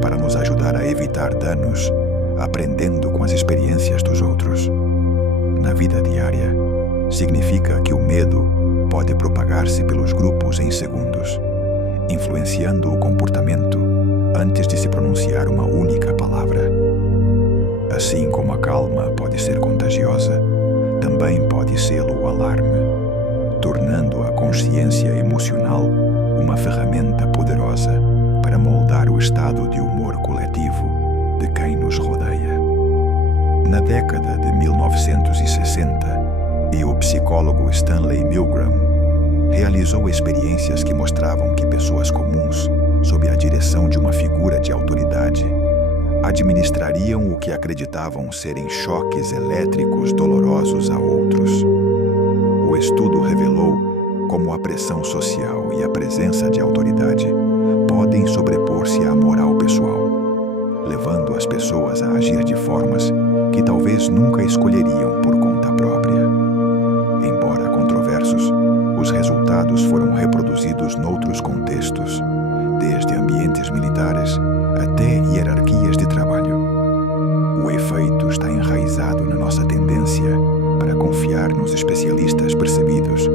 para nos ajudar a evitar danos, aprendendo com as experiências dos outros. Na vida diária, significa que o medo pode propagar-se pelos grupos em segundos, influenciando o comportamento antes de se pronunciar uma única palavra. Assim como a calma pode ser contagiosa, também pode ser-lo o alarme, tornando a consciência emocional uma ferramenta poderosa para moldar o estado de humor coletivo de quem nos rodeia. Na década de 1960, o psicólogo Stanley Milgram realizou experiências que mostravam que pessoas comuns, sob a direção de uma figura de autoridade, administrariam o que acreditavam serem choques elétricos dolorosos a outros. O estudo revelou como a pressão social e a presença de autoridade podem sobrepor-se à moral pessoal, levando as pessoas a agir de formas que talvez nunca escolheriam por conta própria. Embora controversos, os resultados foram reproduzidos noutros contextos, desde ambientes militares até hierarquias de trabalho. O efeito está enraizado na nossa tendência para confiar nos especialistas percebidos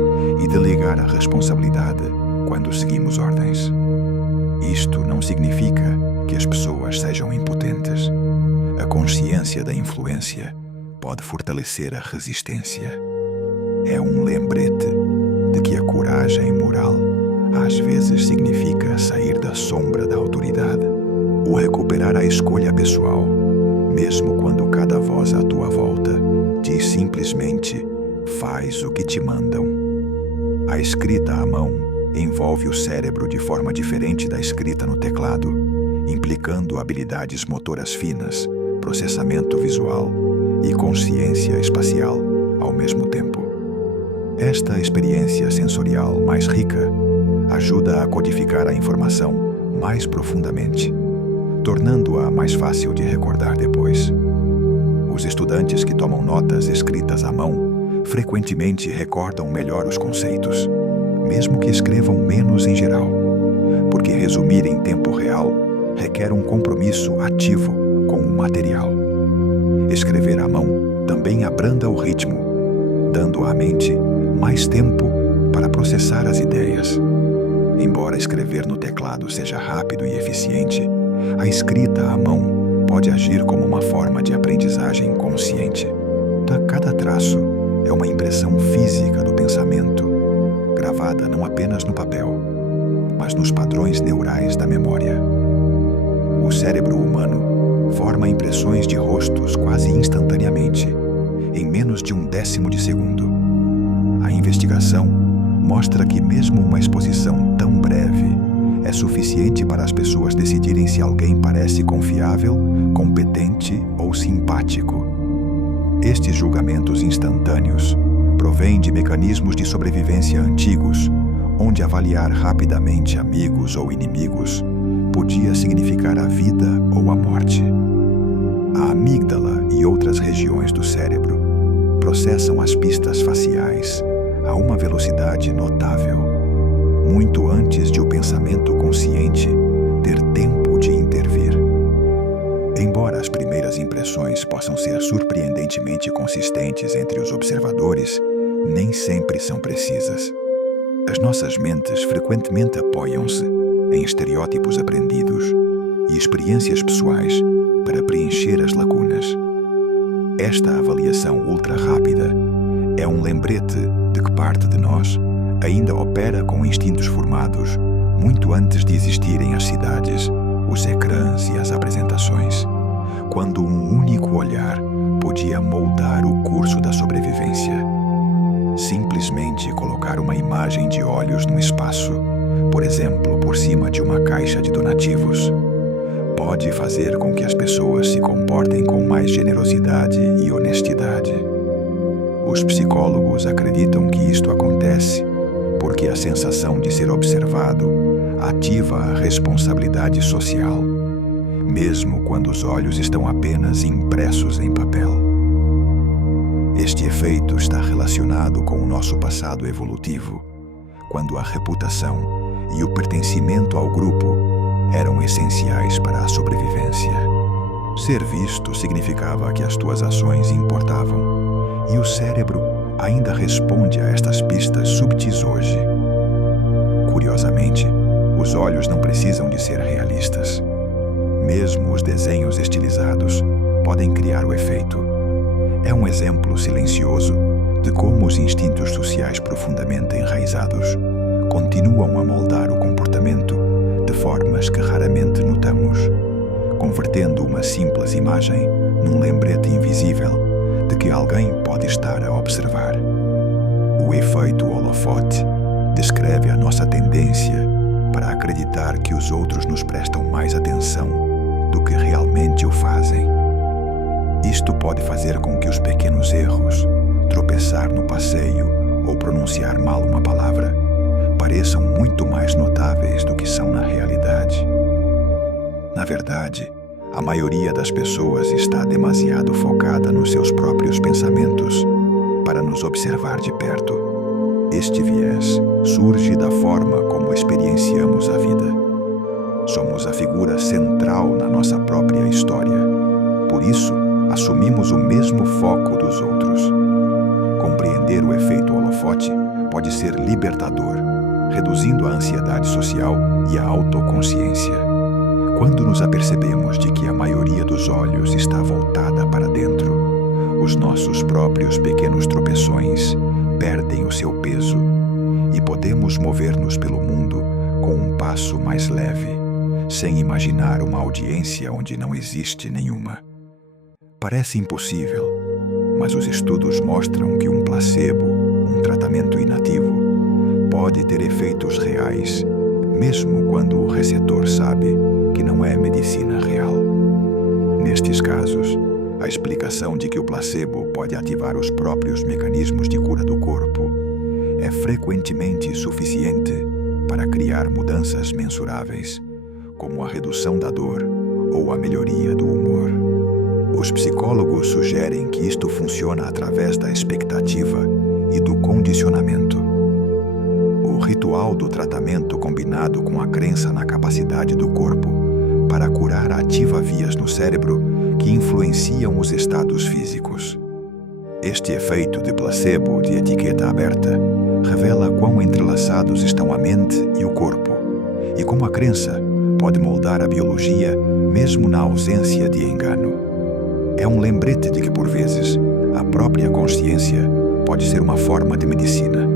e delegar a responsabilidade quando seguimos ordens. Isto não significa que as pessoas sejam impotentes. A consciência da influência pode fortalecer a resistência. É um lembrete de que a coragem moral às vezes significa sair da sombra da autoridade ou recuperar a escolha pessoal, mesmo quando cada voz à tua volta diz simplesmente: faz o que te mandam. A escrita à mão envolve o cérebro de forma diferente da escrita no teclado, implicando habilidades motoras finas, processamento visual e consciência espacial ao mesmo tempo. Esta experiência sensorial mais rica ajuda a codificar a informação mais profundamente, tornando-a mais fácil de recordar depois. Os estudantes que tomam notas escritas à mão frequentemente recordam melhor os conceitos, mesmo que escrevam menos em geral, porque resumir em tempo real requer um compromisso ativo com o material. Escrever à mão também abranda o ritmo, dando à mente mais tempo para processar as ideias. Embora escrever no teclado seja rápido e eficiente, a escrita à mão pode agir como uma forma de aprendizagem consciente. Cada traço é uma impressão física do pensamento, gravada não apenas no papel, mas nos padrões neurais da memória. O cérebro humano forma impressões de rostos quase instantaneamente, em menos de 1/10 de segundo. A investigação mostra que mesmo uma exposição tão breve é suficiente para as pessoas decidirem se alguém parece confiável, competente ou simpático. Estes julgamentos instantâneos provêm de mecanismos de sobrevivência antigos, onde avaliar rapidamente amigos ou inimigos podia significar a vida ou a morte. A amígdala e outras regiões do cérebro processam as pistas faciais a uma velocidade notável, muito antes de o pensamento consciente ter tempo de intervir. Embora as primeiras impressões possam ser surpreendentemente consistentes entre os observadores, nem sempre são precisas. As nossas mentes frequentemente apoiam-se em estereótipos aprendidos e experiências pessoais para preencher as lacunas. Esta avaliação ultra-rápida é um lembrete de que parte de nós ainda opera com instintos formados muito antes de existirem as cidades, os ecrãs e as apresentações, quando um único olhar podia moldar o curso da sobrevivência. Simplesmente colocar uma imagem de olhos no espaço, por exemplo, por cima de uma caixa de donativos, pode fazer com que as pessoas se comportem com mais generosidade e honestidade. Os psicólogos acreditam que isto acontece porque a sensação de ser observado ativa a responsabilidade social, mesmo quando os olhos estão apenas impressos em papel. Este efeito está relacionado com o nosso passado evolutivo, quando a reputação e o pertencimento ao grupo eram essenciais para a sobrevivência. Ser visto significava que as tuas ações importavam, e o cérebro ainda responde a estas pistas subtis hoje. Curiosamente, os olhos não precisam de ser realistas. Mesmo os desenhos estilizados podem criar o efeito. É um exemplo silencioso de como os instintos sociais profundamente enraizados continuam a moldar o comportamento de formas que raramente notamos, convertendo uma simples imagem num lembrete invisível de que alguém pode estar a observar. O efeito holofote descreve a nossa tendência para acreditar que os outros nos prestam mais atenção do que realmente o fazem. Isto pode fazer com que os pequenos erros, tropeçar no passeio ou pronunciar mal uma palavra, pareçam muito mais notáveis do que são na realidade. Na verdade, a maioria das pessoas está demasiado focada nos seus próprios pensamentos para nos observar de perto. Este viés surge da forma como experienciamos a vida. Somos a figura central na nossa própria história. Por isso, assumimos o mesmo foco dos outros. Compreender o efeito holofote pode ser libertador, reduzindo a ansiedade social e a autoconsciência. Quando nos apercebemos de que a maioria dos olhos está voltada para dentro, os nossos próprios pequenos tropeções perdem o seu peso e podemos mover-nos pelo mundo com um passo mais leve, sem imaginar uma audiência onde não existe nenhuma. Parece impossível, mas os estudos mostram que um placebo, um tratamento inativo, pode ter efeitos reais, mesmo quando o receptor sabe que não é medicina real. Nestes casos, a explicação de que o placebo pode ativar os próprios mecanismos de cura do corpo é frequentemente suficiente para criar mudanças mensuráveis, como a redução da dor ou a melhoria do humor. Os psicólogos sugerem que isto funciona através da expectativa e do condicionamento. O ritual do tratamento combinado com a crença na capacidade do corpo para curar ativa vias no cérebro que influenciam os estados físicos. Este efeito de placebo de etiqueta aberta revela quão entrelaçados estão a mente e o corpo, e como a crença pode moldar a biologia mesmo na ausência de engano. É um lembrete de que, por vezes, a própria consciência pode ser uma forma de medicina.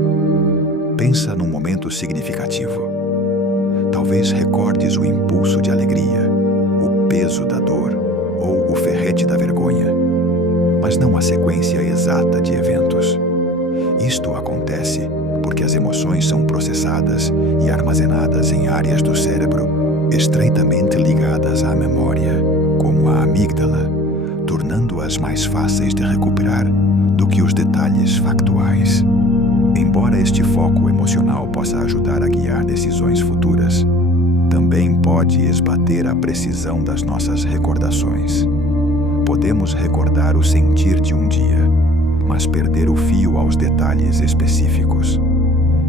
Pensa num momento significativo. Talvez recordes o impulso de alegria, o peso da dor ou o ferrete da vergonha, mas não a sequência exata de eventos. Isto acontece porque as emoções são processadas e armazenadas em áreas do cérebro estreitamente ligadas à memória, como a amígdala, tornando-as mais fáceis de recuperar do que os detalhes factuais. Embora este foco emocional possa ajudar a guiar decisões futuras, também pode esbater a precisão das nossas recordações. Podemos recordar o sentir de um dia, mas perder o fio aos detalhes específicos.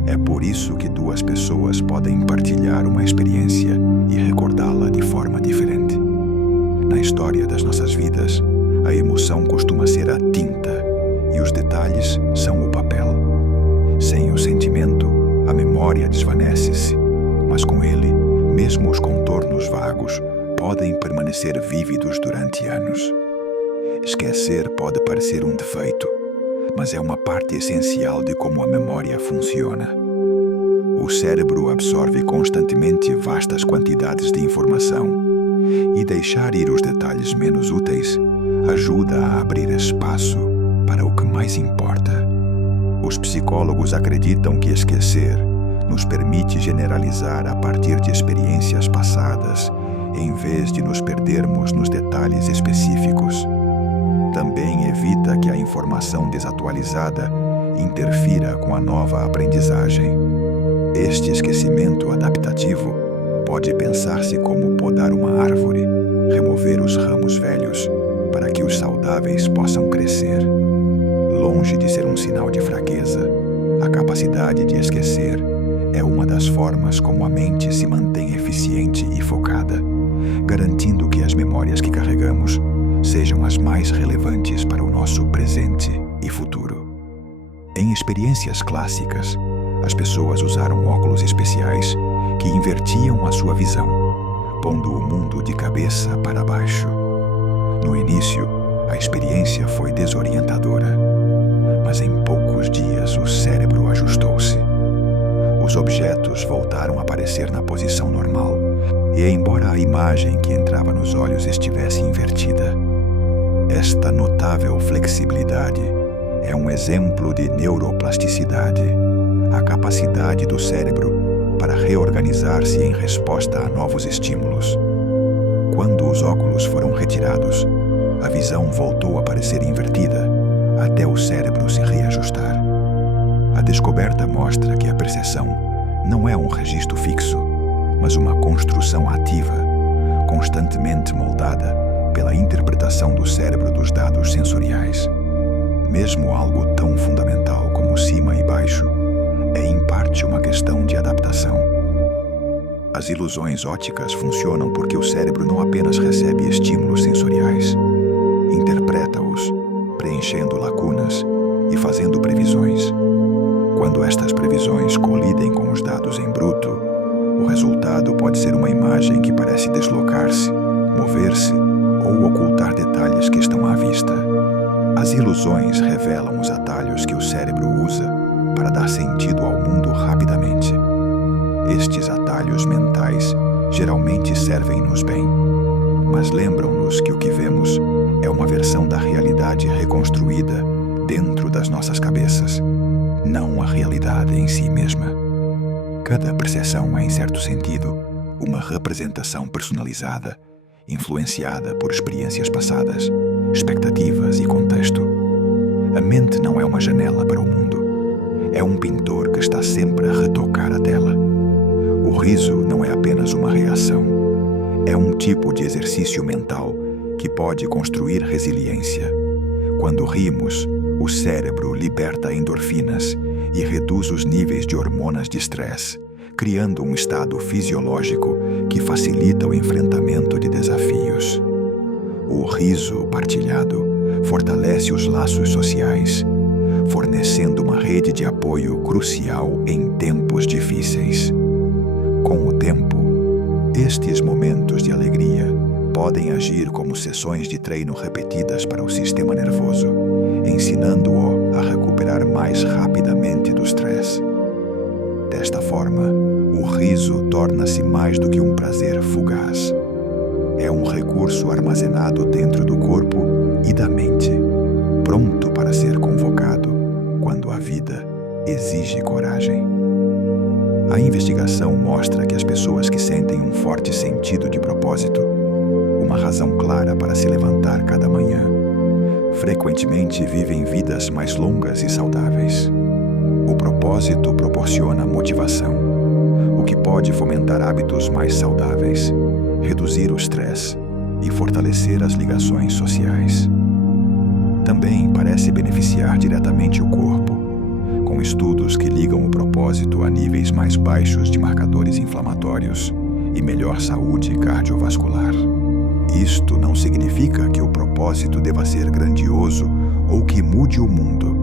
É por isso que duas pessoas podem partilhar uma experiência e recordá-la de forma diferente. Na história das nossas vidas, a emoção costuma ser a tinta e os detalhes são o papel. Sem o sentimento, a memória desvanece-se, mas com ele, mesmo os contornos vagos podem permanecer vívidos durante anos. Esquecer pode parecer um defeito, mas é uma parte essencial de como a memória funciona. O cérebro absorve constantemente vastas quantidades de informação, e deixar ir os detalhes menos úteis ajuda a abrir espaço para o que mais importa. Os psicólogos acreditam que esquecer nos permite generalizar a partir de experiências passadas, em vez de nos perdermos nos detalhes específicos. Também evita que a informação desatualizada interfira com a nova aprendizagem. Este esquecimento adaptativo pode pensar-se como podar uma árvore, remover os ramos velhos para que os saudáveis possam crescer. Longe de ser um sinal de fraqueza, a capacidade de esquecer é uma das formas como a mente se mantém eficiente e focada, garantindo que as memórias que carregamos sejam as mais relevantes para o nosso presente e futuro. Em experiências clássicas, as pessoas usaram óculos especiais que invertiam a sua visão, pondo o mundo de cabeça para baixo. No início, a experiência foi desorientadora, mas em poucos dias o cérebro ajustou-se. Os objetos voltaram a aparecer na posição normal, e embora a imagem que entrava nos olhos estivesse invertida, esta notável flexibilidade é um exemplo de neuroplasticidade, a capacidade do cérebro para reorganizar-se em resposta a novos estímulos. Quando os óculos foram retirados, a visão voltou a parecer invertida, até o cérebro se reajustar. A descoberta mostra que a percepção não é um registro fixo, mas uma construção ativa, constantemente moldada pela interpretação do cérebro dos dados sensoriais. Mesmo algo tão fundamental como cima e baixo é em parte uma questão de adaptação. As ilusões ópticas funcionam porque o cérebro não apenas recebe estímulos sensoriais, interpreta-os, preenchendo lacunas e fazendo previsões. Quando estas previsões colidem com os dados em bruto, o resultado pode ser uma imagem que parece deslocar-se, mover-se ou ocultar detalhes que estão à vista. As ilusões revelam os atalhos que o cérebro usa para dar sentido ao mundo rapidamente. Estes atalhos mentais geralmente servem-nos bem, mas lembram-nos que o que vemos é uma versão da realidade reconstruída dentro das nossas cabeças, não a realidade em si mesma. Cada percepção é, em certo sentido, uma representação personalizada, influenciada por experiências passadas, expectativas e contexto. A mente não é uma janela para o mundo. É um pintor que está sempre a retocar a tela. O riso não é apenas uma reação. É um tipo de exercício mental que pode construir resiliência. Quando rimos, o cérebro liberta endorfinas e reduz os níveis de hormonas de estresse, criando um estado fisiológico que facilita o enfrentamento de desafios. O riso partilhado fortalece os laços sociais, fornecendo uma rede de apoio crucial em tempos difíceis. Com o tempo, estes momentos de alegria podem agir como sessões de treino repetidas para o sistema nervoso, ensinando-o a recuperar mais rapidamente do estresse. Desta forma, o riso torna-se mais do que um prazer fugaz. É um recurso armazenado dentro do corpo e da mente, pronto para ser convocado quando a vida exige coragem. A investigação mostra que as pessoas que sentem um forte sentido de propósito, uma razão clara para se levantar cada manhã, frequentemente vivem vidas mais longas e saudáveis. O propósito proporciona motivação, o que pode fomentar hábitos mais saudáveis, reduzir o estresse e fortalecer as ligações sociais. Também parece beneficiar diretamente o corpo, com estudos que ligam o propósito a níveis mais baixos de marcadores inflamatórios e melhor saúde cardiovascular. Isto não significa que o propósito deva ser grandioso ou que mude o mundo.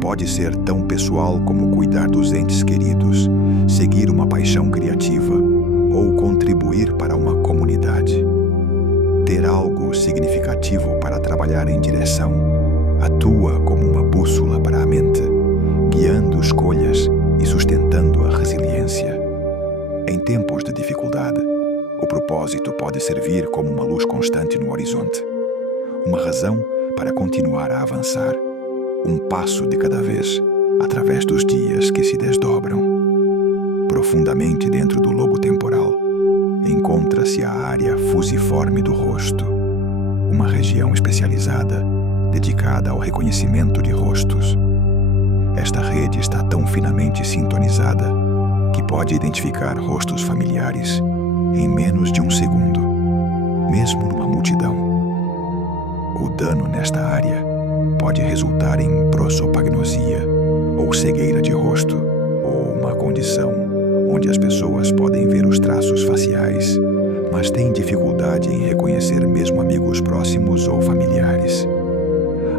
Pode ser tão pessoal como cuidar dos entes queridos, seguir uma paixão criativa ou contribuir para uma comunidade. Ter algo significativo para trabalhar em direção atua como uma bússola para a mente, guiando escolhas e sustentando a resiliência. Em tempos de dificuldade, o propósito pode servir como uma luz constante no horizonte, uma razão para continuar a avançar, um passo de cada vez, através dos dias que se desdobram. Profundamente dentro do lobo temporal, encontra-se a área fusiforme do rosto, uma região especializada dedicada ao reconhecimento de rostos. Esta rede está tão finamente sintonizada que pode identificar rostos familiares em menos de um segundo, mesmo numa multidão. O dano nesta área pode resultar em prosopagnosia ou cegueira de rosto, ou uma condição onde as pessoas podem ver os traços faciais, mas têm dificuldade em reconhecer mesmo amigos próximos ou familiares.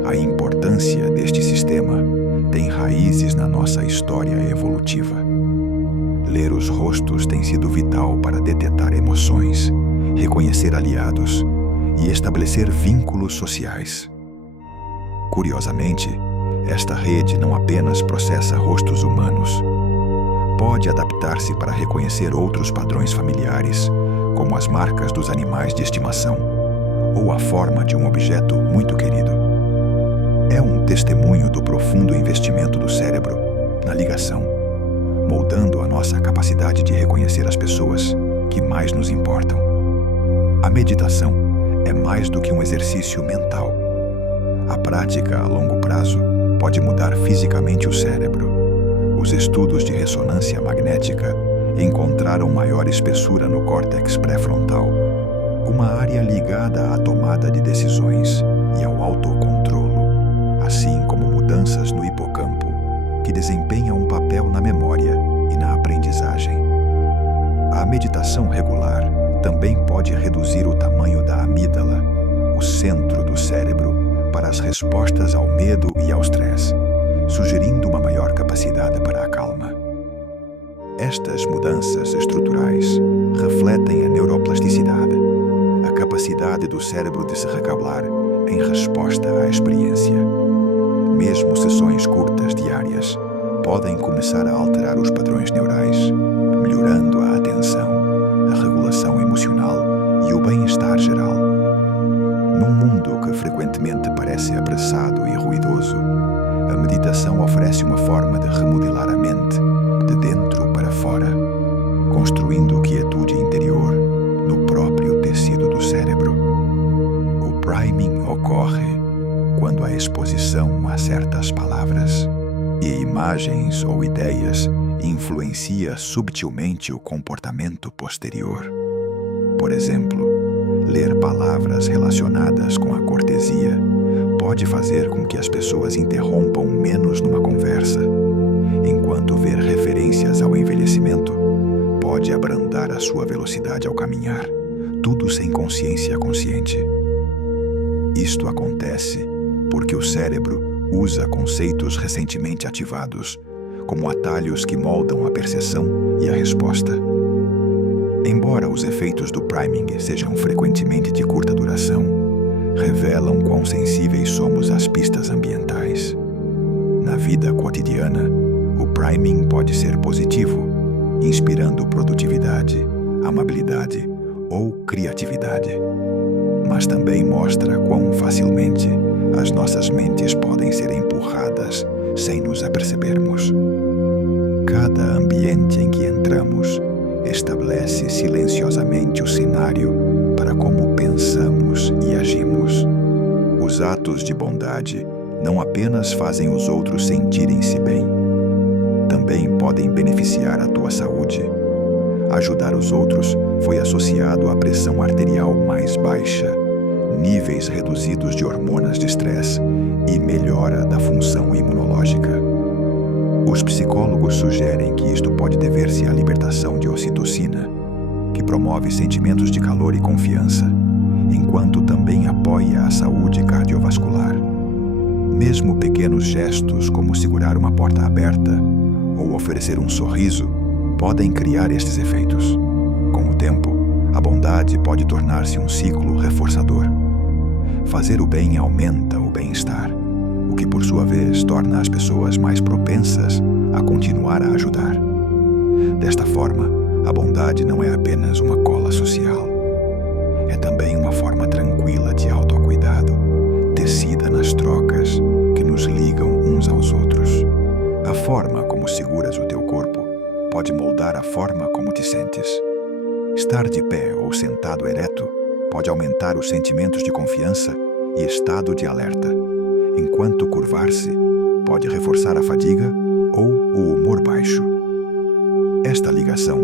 A importância deste sistema tem raízes na nossa história evolutiva. Ler os rostos tem sido vital para detectar emoções, reconhecer aliados e estabelecer vínculos sociais. Curiosamente, esta rede não apenas processa rostos humanos, pode adaptar-se para reconhecer outros padrões familiares, como as marcas dos animais de estimação ou a forma de um objeto muito querido. É um testemunho do profundo investimento do cérebro na ligação, moldando a nossa capacidade de reconhecer as pessoas que mais nos importam. A meditação é mais do que um exercício mental. A prática a longo prazo pode mudar fisicamente o cérebro. Os estudos de ressonância magnética encontraram maior espessura no córtex pré-frontal, uma área ligada à tomada de decisões e ao autocontrolo, assim como mudanças no hipocampo, que desempenham um papel na memória e na aprendizagem. A meditação regular também pode reduzir o tamanho da amígdala, o centro do cérebro, para as respostas ao medo e ao estresse, sugerindo uma maior capacidade para a calma. Estas mudanças estruturais refletem a neuroplasticidade, a capacidade do cérebro de se recalcular em resposta à experiência. Mesmo sessões curtas diárias podem começar a alterar os padrões neurais, melhorando a atenção, a regulação emocional e o bem-estar geral. Num mundo que frequentemente parece apressado e ruidoso, a meditação oferece uma forma de remodelar a mente, de dentro para fora, construindo quietude interior no próprio tecido do cérebro. O priming ocorre quando a exposição a certas palavras e imagens ou ideias influencia subtilmente o comportamento posterior. Por exemplo, ler palavras relacionadas com a cortesia pode fazer com que as pessoas interrompam menos numa conversa, enquanto ver referências ao envelhecimento pode abrandar a sua velocidade ao caminhar, tudo sem consciência consciente. Isto acontece porque o cérebro usa conceitos recentemente ativados, como atalhos que moldam a percepção e a resposta. Embora os efeitos do priming sejam frequentemente de curta duração, revelam quão sensíveis somos às pistas ambientais. Na vida cotidiana, o priming pode ser positivo, inspirando produtividade, amabilidade ou criatividade. Mas também mostra quão facilmente as nossas mentes podem ser empurradas sem nos apercebermos. Cada ambiente em que entramos estabelece silenciosamente o cenário para como pensamos e agimos. Os atos de bondade não apenas fazem os outros sentirem-se bem, também podem beneficiar a tua saúde. Ajudar os outros foi associado à pressão arterial mais baixa, níveis reduzidos de hormonas de estresse e melhora da função imunológica. Os psicólogos sugerem que isto pode dever-se à libertação de ocitocina, que promove sentimentos de calor e confiança, enquanto também apoia a saúde cardiovascular. Mesmo pequenos gestos como segurar uma porta aberta ou oferecer um sorriso podem criar estes efeitos. Com o tempo, a bondade pode tornar-se um ciclo reforçador. Fazer o bem aumenta o bem-estar, o que por sua vez torna as pessoas mais propensas a continuar a ajudar. Desta forma, a bondade não é apenas uma cola social. É também uma forma tranquila de autocuidado, tecida nas trocas que nos ligam uns aos outros. A forma como seguras o teu corpo pode moldar a forma como te sentes. Estar de pé ou sentado ereto pode aumentar os sentimentos de confiança e estado de alerta, enquanto curvar-se pode reforçar a fadiga ou o humor baixo. Esta ligação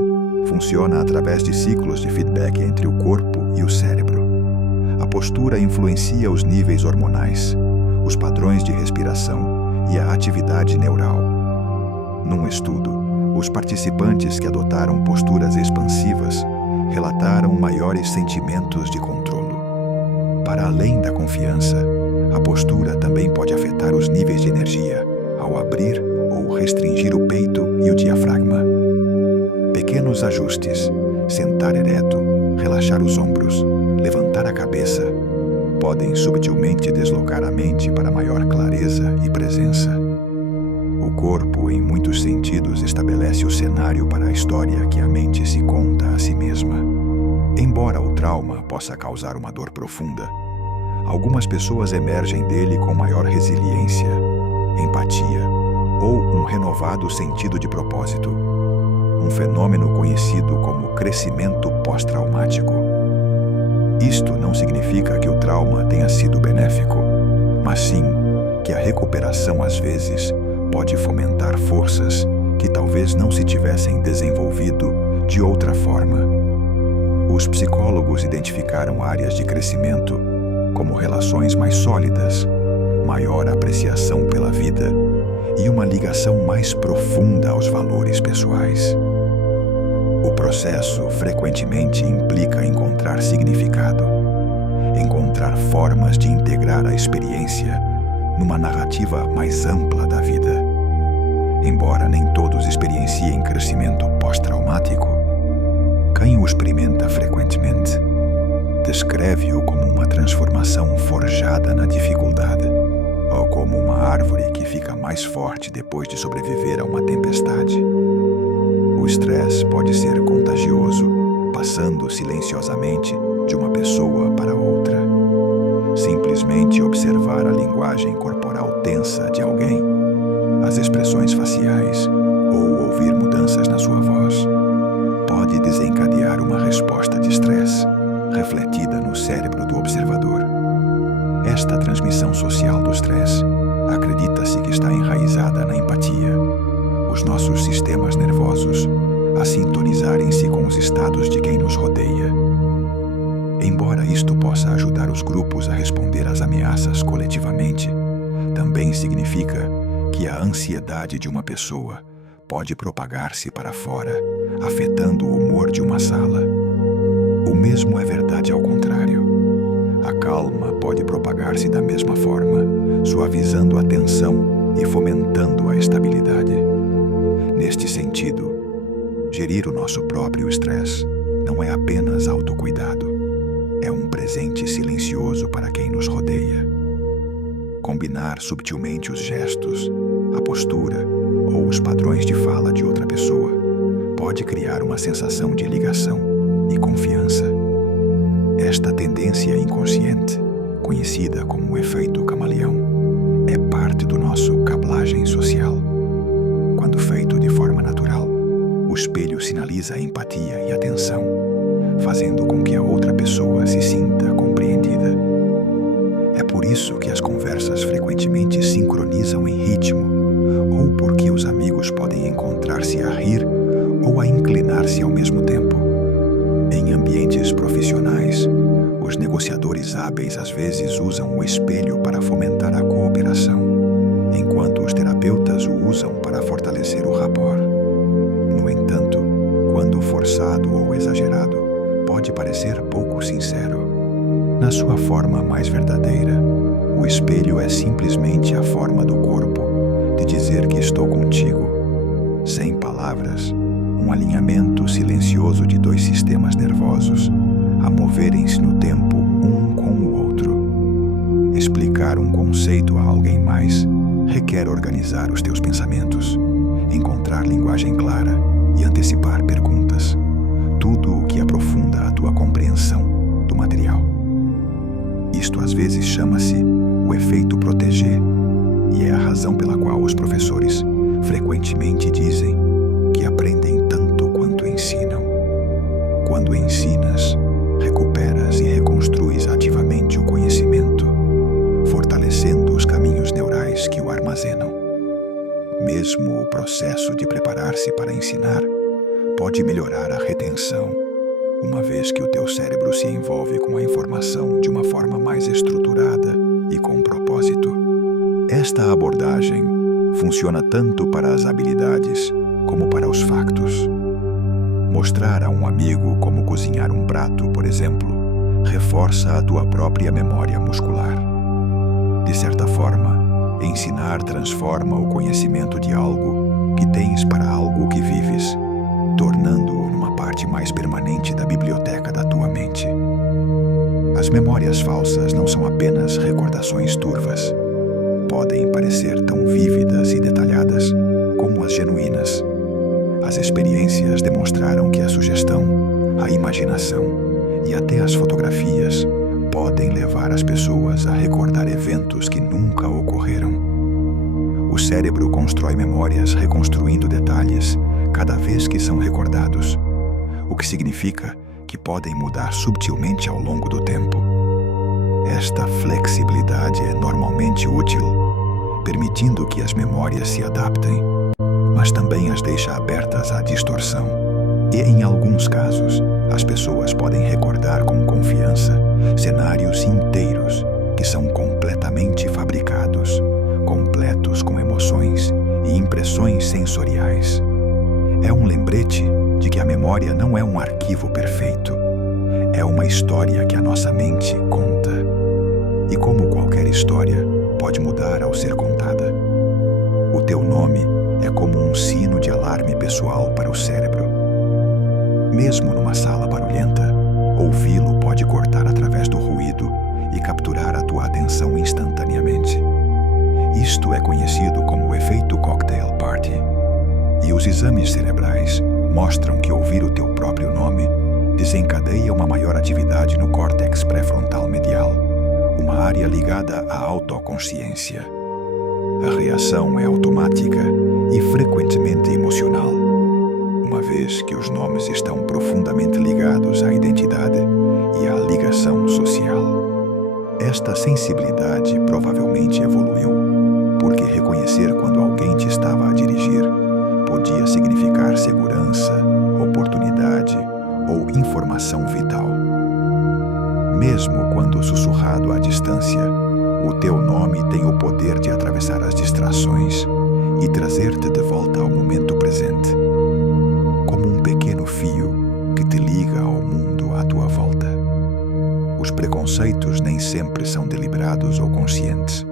funciona através de ciclos de feedback entre o corpo e o cérebro. A postura influencia os níveis hormonais, os padrões de respiração e a atividade neural. Num estudo, os participantes que adotaram posturas expansivas relataram maiores sentimentos de controlo. Para além da confiança, a postura também pode afetar os níveis de energia ao abrir ou restringir o peito e o diafragma. Pequenos ajustes, sentar ereto, relaxar os ombros, levantar a cabeça, podem subtilmente deslocar a mente para maior clareza e presença. O corpo, em muitos sentidos, estabelece o cenário para a história que a mente se conta a si mesma. Embora o trauma possa causar uma dor profunda, algumas pessoas emergem dele com maior resiliência, empatia ou um renovado sentido de propósito, um fenômeno conhecido como crescimento pós-traumático. Isto não significa que o trauma tenha sido benéfico, mas sim que a recuperação às vezes pode fomentar forças que talvez não se tivessem desenvolvido de outra forma. Os psicólogos identificaram áreas de crescimento, como relações mais sólidas, maior apreciação pela vida e uma ligação mais profunda aos valores pessoais. O processo frequentemente implica encontrar significado, encontrar formas de integrar a experiência numa narrativa mais ampla da vida. Embora nem todos experienciem crescimento pós-traumático, quem o experimenta frequentemente descreve-o como uma transformação forjada na dificuldade, ou como uma árvore que fica mais forte depois de sobreviver a uma tempestade. O estresse pode ser contagioso, passando silenciosamente de uma pessoa para outra. Simplesmente observar a linguagem corporal tensa de alguém, as expressões faciais ou ouvir mudanças na sua voz pode desencadear uma resposta de estresse refletida no cérebro do observador. Esta transmissão social do estresse acredita-se que está enraizada na empatia, os nossos sistemas nervosos a sintonizarem-se com os estados de quem nos rodeia. Embora isto possa ajudar os grupos a responder às ameaças coletivamente, também significa que a ansiedade de uma pessoa pode propagar-se para fora, afetando o humor de uma sala. O mesmo é verdade ao contrário. A calma pode propagar-se da mesma forma, suavizando a tensão e fomentando a estabilidade. Neste sentido, gerir o nosso próprio estresse não é apenas autocuidado, é um presente silencioso para quem nos rodeia. Combinar subtilmente os gestos, a postura ou os padrões de fala de outra pessoa pode criar uma sensação de ligação e confiança. Esta tendência inconsciente, conhecida como o efeito camaleão, é parte do nosso cablagem social. Quando feito de forma natural, o espelho sinaliza a empatia e atenção, fazendo com que a outra pessoa se sinta compreendida. É por isso que as conversas frequentemente sincronizam em ritmo, ou porque os amigos podem encontrar-se a rir ou a inclinar-se ao mesmo tempo. Em ambientes profissionais, os negociadores hábeis às vezes usam o espelho para fomentar a cooperação, enquanto os terapeutas o usam para fortalecer o rapport. No entanto, quando forçado ou exagerado, pode parecer pouco sincero. Na sua forma mais verdadeira, o espelho é simplesmente a forma do corpo de dizer que estou contigo. Sem palavras, um alinhamento silencioso de dois sistemas nervosos a moverem-se no tempo um com o outro. Explicar um conceito a alguém mais requer organizar os teus pensamentos, encontrar linguagem clara e antecipar perguntas, tudo o que aprofunda a tua compreensão do material. Isto às vezes chama-se o efeito proteger, e é a razão pela qual os professores frequentemente dizem que aprendem tanto quanto ensinam. Quando ensinas, recuperas e reconstruis ativamente o conhecimento, fortalecendo os caminhos neurais que o armazenam. Mesmo o processo de preparar-se para ensinar pode melhorar a retenção, uma vez que o teu cérebro se envolve com a informação de uma forma mais estruturada e com propósito. Esta abordagem funciona tanto para as habilidades como para os factos. Mostrar a um amigo como cozinhar um prato, por exemplo, reforça a tua própria memória muscular. De certa forma, ensinar transforma o conhecimento de algo que tens para algo que vives, tornando-o numa parte mais permanente da biblioteca da tua mente. As memórias falsas não são apenas recordações turvas. Podem parecer tão vívidas e detalhadas como as genuínas. As experiências demonstraram que a sugestão, a imaginação e até as fotografias podem levar as pessoas a recordar eventos que nunca ocorreram. O cérebro constrói memórias reconstruindo detalhes cada vez que são recordados, o que significa que podem mudar subtilmente ao longo do tempo. Esta flexibilidade é normalmente útil, permitindo que as memórias se adaptem, mas também as deixa abertas à distorção. E, em alguns casos, as pessoas podem recordar com confiança cenários inteiros que são completamente fabricados, completos com emoções e impressões sensoriais. É um lembrete de que a memória não é um arquivo perfeito. É uma história que a nossa mente conta. E como qualquer história, pode mudar ao ser contada. O teu nome é como um sino de alarme pessoal para o cérebro. Mesmo numa sala barulhenta, ouvi-lo pode cortar através do ruído e capturar a tua atenção instantaneamente. Isto é conhecido como o efeito cocktail party. E os exames cerebrais mostram que ouvir o teu próprio nome desencadeia uma maior atividade no córtex pré-frontal medial, uma área ligada à autoconsciência. A reação é automática e frequentemente emocional, uma vez que os nomes estão profundamente ligados à identidade e à ligação social. Esta sensibilidade provavelmente evoluiu, porque reconhecer quando alguém te estava a dirigir podia significar segurança, oportunidade ou informação vital. Mesmo quando sussurrado à distância, o teu nome tem o poder de atravessar as distrações e trazer-te de volta ao momento presente, como um pequeno fio que te liga ao mundo à tua volta. Os preconceitos nem sempre são deliberados ou conscientes.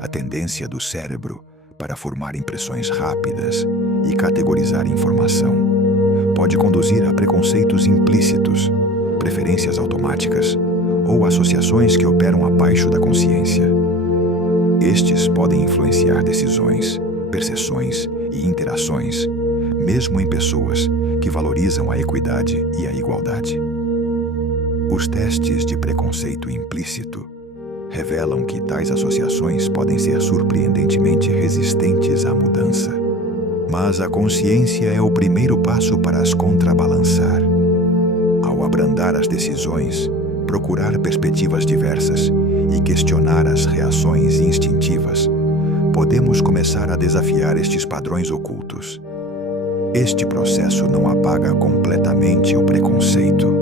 A tendência do cérebro para formar impressões rápidas e categorizar informação pode conduzir a preconceitos implícitos, preferências automáticas ou associações que operam abaixo da consciência. Estes podem influenciar decisões, percepções e interações, mesmo em pessoas que valorizam a equidade e a igualdade. Os testes de preconceito implícito revelam que tais associações podem ser surpreendentemente resistentes à mudança. Mas a consciência é o primeiro passo para as contrabalançar. Ao abrandar as decisões, procurar perspectivas diversas e questionar as reações instintivas, podemos começar a desafiar estes padrões ocultos. Este processo não apaga completamente o preconceito,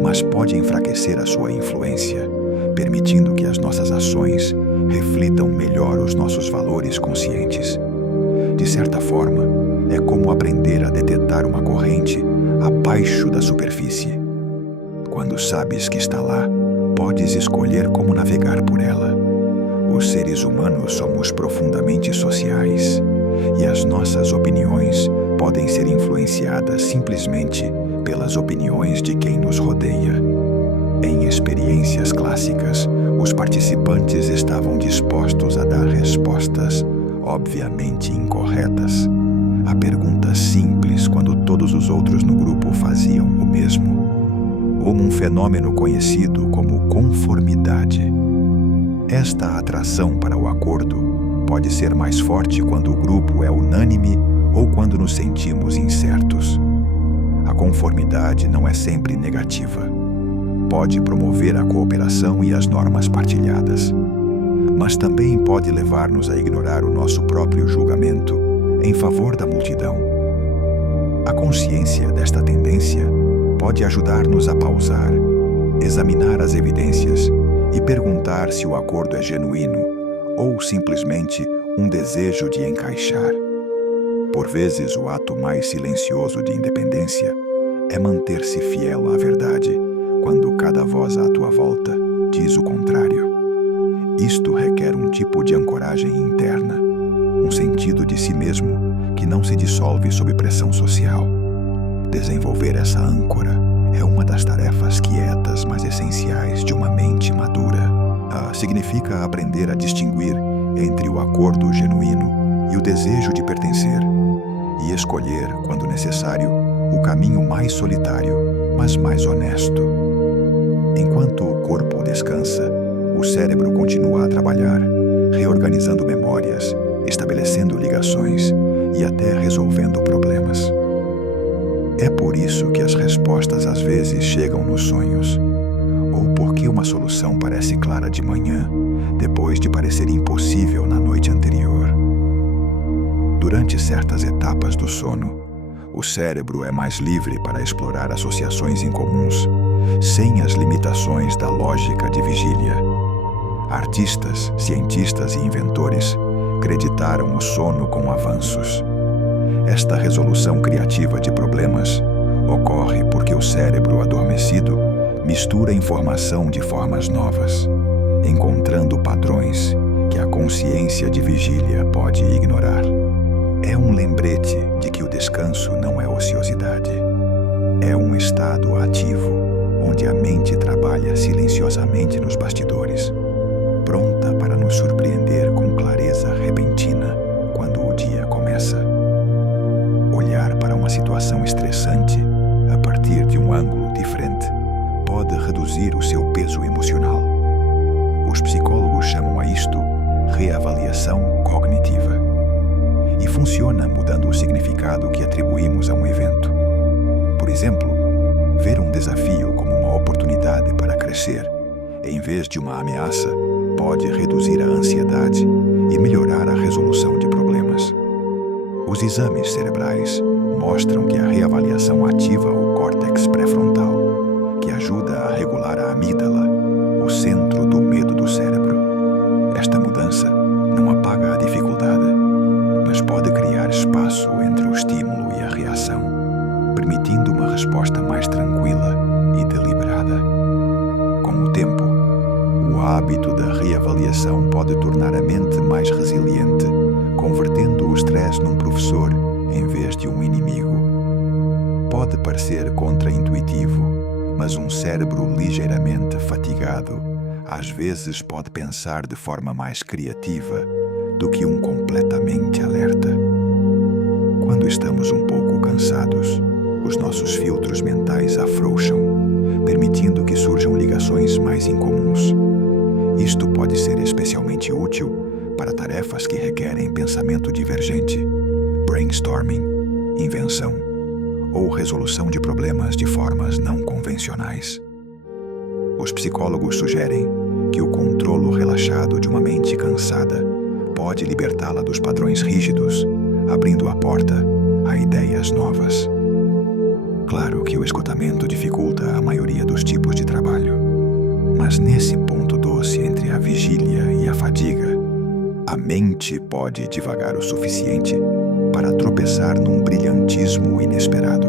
mas pode enfraquecer a sua influência, permitindo que as nossas ações reflitam melhor os nossos valores conscientes. De certa forma, é como aprender a detectar uma corrente abaixo da superfície. Quando sabes que está lá, podes escolher como navegar por ela. Os seres humanos somos profundamente sociais, e as nossas opiniões podem ser influenciadas simplesmente pelas opiniões de quem nos rodeia. Em experiências clássicas, os participantes estavam dispostos a dar respostas obviamente incorretas a perguntas simples quando todos os outros no grupo faziam o mesmo, como um fenômeno conhecido como conformidade. Esta atração para o acordo pode ser mais forte quando o grupo é unânime ou quando nos sentimos incertos. A conformidade não é sempre negativa. Pode promover a cooperação e as normas partilhadas, mas também pode levar-nos a ignorar o nosso próprio julgamento em favor da multidão. A consciência desta tendência pode ajudar-nos a pausar, examinar as evidências e perguntar se o acordo é genuíno ou simplesmente um desejo de encaixar. Por vezes, o ato mais silencioso de independência é manter-se fiel à verdade quando cada voz à tua volta diz o contrário. Isto requer um tipo de ancoragem interna, um sentido de si mesmo que não se dissolve sob pressão social. Desenvolver essa âncora é uma das tarefas quietas mas essenciais de uma mente madura. Significa aprender a distinguir entre o acordo genuíno e o desejo de pertencer, e escolher, quando necessário, o caminho mais solitário, mas mais honesto. Enquanto o corpo descansa, o cérebro continua a trabalhar, reorganizando memórias, estabelecendo ligações e até resolvendo problemas. É por isso que as respostas às vezes chegam nos sonhos, ou porque uma solução parece clara de manhã, depois de parecer impossível na noite anterior. Durante certas etapas do sono, o cérebro é mais livre para explorar associações incomuns, sem as limitações da lógica de vigília. Artistas, cientistas e inventores creditaram o sono com avanços. Esta resolução criativa de problemas ocorre porque o cérebro adormecido mistura informação de formas novas, encontrando padrões que a consciência de vigília pode ignorar. É um lembrete de que o descanso não é ociosidade. É um estado ativo, onde a mente trabalha silenciosamente nos bastidores, pronta para nos surpreender com clareza repentina quando o dia começa. Olhar para uma situação estressante a partir de um ângulo diferente pode reduzir o seu peso emocional. Os psicólogos chamam a isto reavaliação cognitiva. E funciona mudando o significado que atribuímos a um evento. Por exemplo, ver um desafio como uma oportunidade para crescer, em vez de uma ameaça, pode reduzir a ansiedade e melhorar a resolução de problemas. Os exames cerebrais mostram que a reavaliação ativa o córtex pré-frontal, que ajuda a regular a amígdala, o centro do medo do cérebro. Esta mudança não apaga a dificuldade, mas pode criar espaço entre o estímulo e a reação, permitindo uma resposta mais tranquila e deliberada. Com o tempo, o hábito da reavaliação pode tornar a mente mais resiliente, convertendo o estresse num professor em vez de um inimigo. Pode parecer contraintuitivo, mas um cérebro ligeiramente fatigado às vezes pode pensar de forma mais criativa do que um completamente alerta. Quando estamos um pouco cansados, os nossos filtros mentais afrouxam, permitindo que surjam ligações mais incomuns. Isto pode ser especialmente útil para tarefas que requerem pensamento divergente, brainstorming, invenção ou resolução de problemas de formas não convencionais. Os psicólogos sugerem que o controlo relaxado de uma mente cansada pode libertá-la dos padrões rígidos, abrindo a porta a ideias novas. Claro que o esgotamento dificulta a maioria dos tipos de trabalho, mas nesse ponto doce entre a vigília e a fadiga, a mente pode divagar o suficiente para tropeçar num brilhantismo inesperado.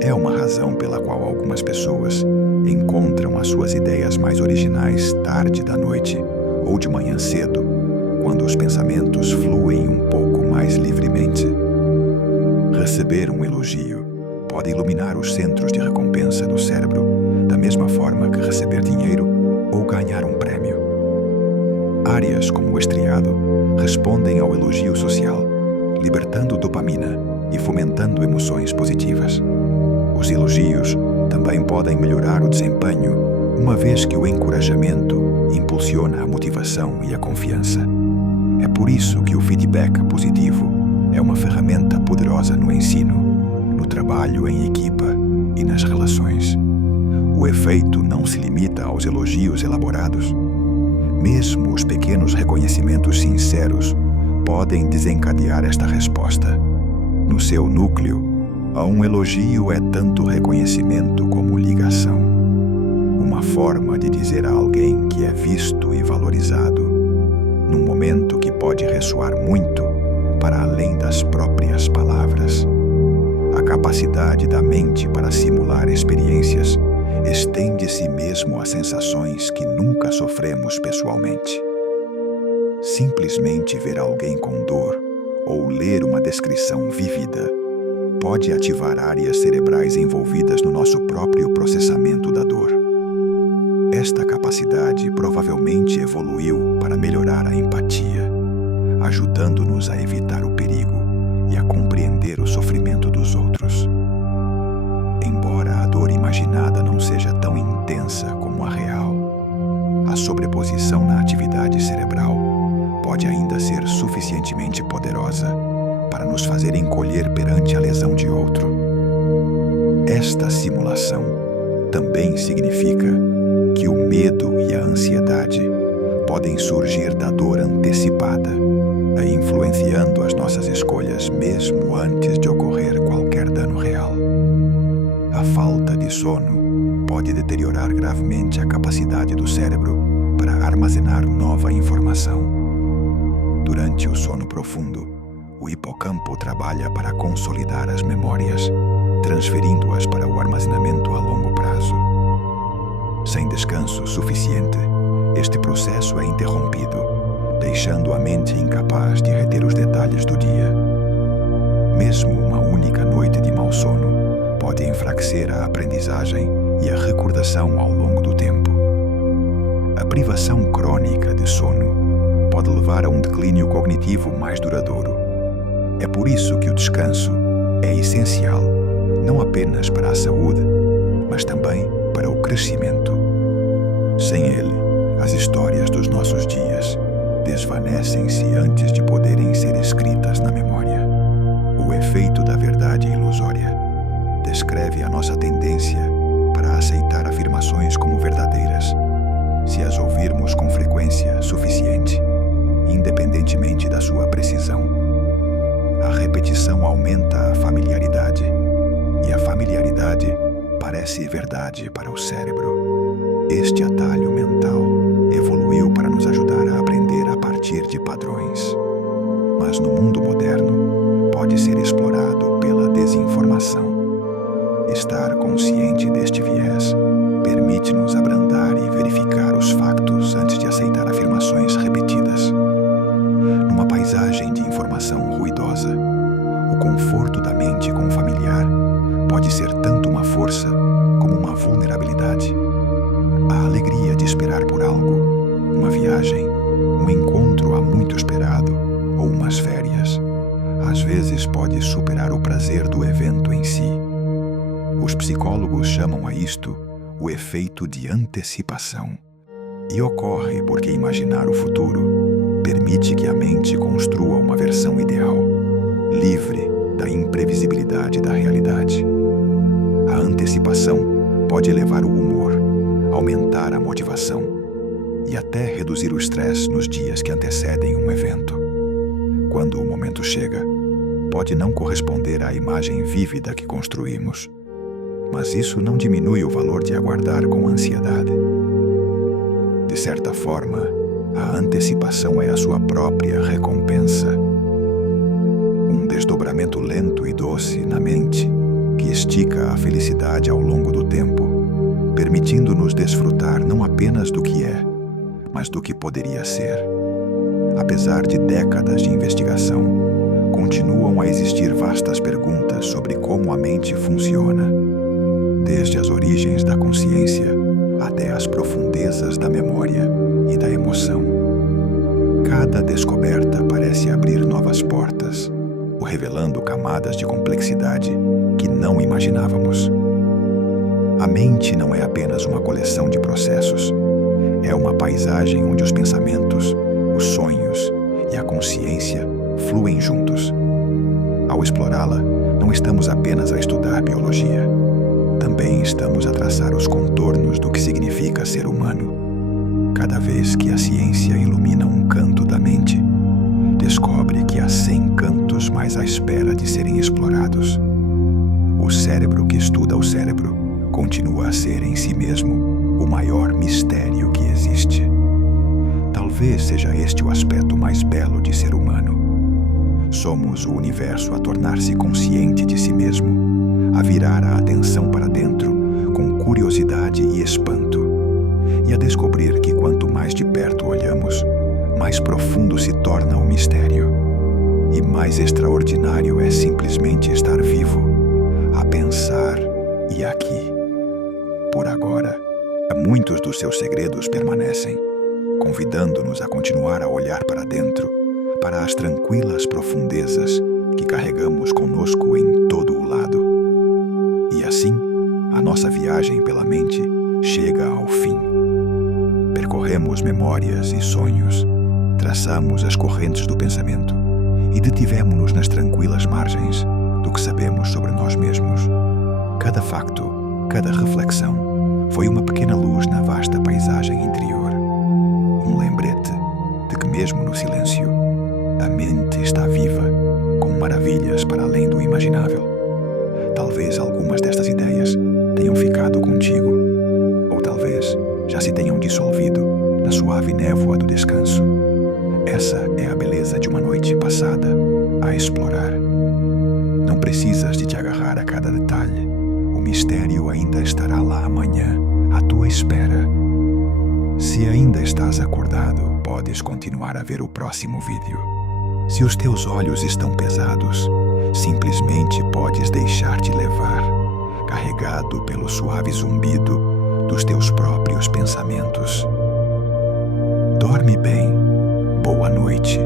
É uma razão pela qual algumas pessoas encontram as suas ideias mais originais tarde da noite ou de manhã cedo, quando os pensamentos fluem um pouco mais livremente. Receber um elogio pode iluminar os centros de recompensa do cérebro da mesma forma que receber dinheiro ou ganhar um prêmio. Áreas como o estriado respondem ao elogio social, libertando dopamina e fomentando emoções positivas. Os elogios também podem melhorar o desempenho, uma vez que o encorajamento impulsiona a motivação e a confiança. É por isso que o feedback positivo é uma ferramenta poderosa no ensino, no trabalho em equipa e nas relações. O efeito não se limita aos elogios elaborados. Mesmo os pequenos reconhecimentos sinceros podem desencadear esta resposta. No seu núcleo, Um elogio é tanto reconhecimento como ligação. Uma forma de dizer a alguém que é visto e valorizado, num momento que pode ressoar muito para além das próprias palavras. A capacidade da mente para simular experiências estende-se mesmo a sensações que nunca sofremos pessoalmente. Simplesmente ver alguém com dor ou ler uma descrição vívida pode ativar áreas cerebrais envolvidas no nosso próprio processamento da dor. Esta capacidade provavelmente evoluiu para melhorar a empatia, ajudando-nos a evitar o perigo e a compreender o sofrimento dos outros. Embora a dor imaginada não seja tão intensa como a real, a sobreposição na atividade cerebral pode ainda ser suficientemente poderosa para nos fazer encolher perante a lesão de outro. Esta simulação também significa que o medo e a ansiedade podem surgir da dor antecipada, influenciando as nossas escolhas mesmo antes de ocorrer qualquer dano real. A falta de sono pode deteriorar gravemente a capacidade do cérebro para armazenar nova informação. Durante o sono profundo, o hipocampo trabalha para consolidar as memórias, transferindo-as para o armazenamento a longo prazo. Sem descanso suficiente, este processo é interrompido, deixando a mente incapaz de reter os detalhes do dia. Mesmo uma única noite de mau sono pode enfraquecer a aprendizagem e a recordação ao longo do tempo. A privação crônica de sono pode levar a um declínio cognitivo mais duradouro. É por isso que o descanso é essencial, não apenas para a saúde, mas também para o crescimento. Sem ele, as histórias dos nossos dias desvanecem-se antes de poderem ser escritas na memória. O efeito da verdade ilusória descreve a nossa tendência para aceitar afirmações como verdadeiras, se as ouvirmos com frequência suficiente, independentemente da sua precisão. A repetição aumenta a familiaridade, e a familiaridade parece verdade para o cérebro. Este atalho mental evoluiu para nos ajudar a aprender a partir de padrões. Mas no mundo moderno, pode ser explorado pela desinformação. Estar consciente deste viés permite-nos abrandar e verificar os factos antes de aceitar afirmações repetidas. Numa paisagem de informação ruidosa, o conforto da mente com o familiar pode ser tanto uma força como uma vulnerabilidade. A alegria de esperar por algo, uma viagem, um encontro há muito esperado ou umas férias, às vezes pode superar o prazer do evento em si. Os psicólogos chamam a isto o efeito de antecipação. E ocorre porque imaginar o futuro permite que a mente construa uma versão ideal, livre da imprevisibilidade da realidade. A antecipação pode elevar o humor, aumentar a motivação e até reduzir o estresse nos dias que antecedem um evento. Quando o momento chega, pode não corresponder à imagem vívida que construímos, mas isso não diminui o valor de aguardar com ansiedade. De certa forma, a antecipação é a sua própria recompensa. Um desdobramento lento e doce na mente que estica a felicidade ao longo do tempo, permitindo-nos desfrutar não apenas do que é, mas do que poderia ser. Apesar de décadas de investigação, continuam a existir vastas perguntas sobre como a mente funciona, desde as origens da consciência até as profundezas da memória e da emoção. Cada descoberta parece abrir novas portas, revelando camadas de complexidade que não imaginávamos. A mente não é apenas uma coleção de processos, é uma paisagem onde os pensamentos, os sonhos e a consciência fluem juntos. Ao explorá-la, não estamos apenas a estudar biologia, também estamos a traçar os contornos do que significa ser humano. Cada vez que a ciência ilumina um canto da mente, descobre que há 100 cantos mais à espera de serem explorados. O cérebro que estuda o cérebro continua a ser em si mesmo o maior mistério que existe. Talvez seja este o aspecto mais belo de ser humano. Somos o universo a tornar-se consciente de si mesmo, a virar a atenção para dentro com curiosidade e espanto, e a descobrir que quanto mais de perto olhamos, mais profundo se torna o mistério, e mais extraordinário é simplesmente estar vivo, a pensar e aqui. Por agora, muitos dos seus segredos permanecem, convidando-nos a continuar a olhar para dentro, para as tranquilas profundezas que carregamos conosco em todo o lado. E assim, a nossa viagem pela mente chega ao fim. Percorremos memórias e sonhos, traçamos as correntes do pensamento e detivemo-nos nas tranquilas margens do que sabemos sobre nós mesmos. Cada facto, cada reflexão, foi uma pequena luz na vasta paisagem interior. Um lembrete de que mesmo no silêncio, a mente está viva, com maravilhas para além do imaginável. Talvez algumas destas ideias tenham ficado contigo, ou talvez já se tenham dissolvido na suave névoa do descanso. Essa é a beleza de uma noite passada a explorar. Não precisas de te agarrar a cada detalhe. O mistério ainda estará lá amanhã, à tua espera. Se ainda estás acordado, podes continuar a ver o próximo vídeo. Se os teus olhos estão pesados, simplesmente podes deixar-te levar, carregado pelo suave zumbido dos teus próprios pensamentos. Dorme bem. Boa noite.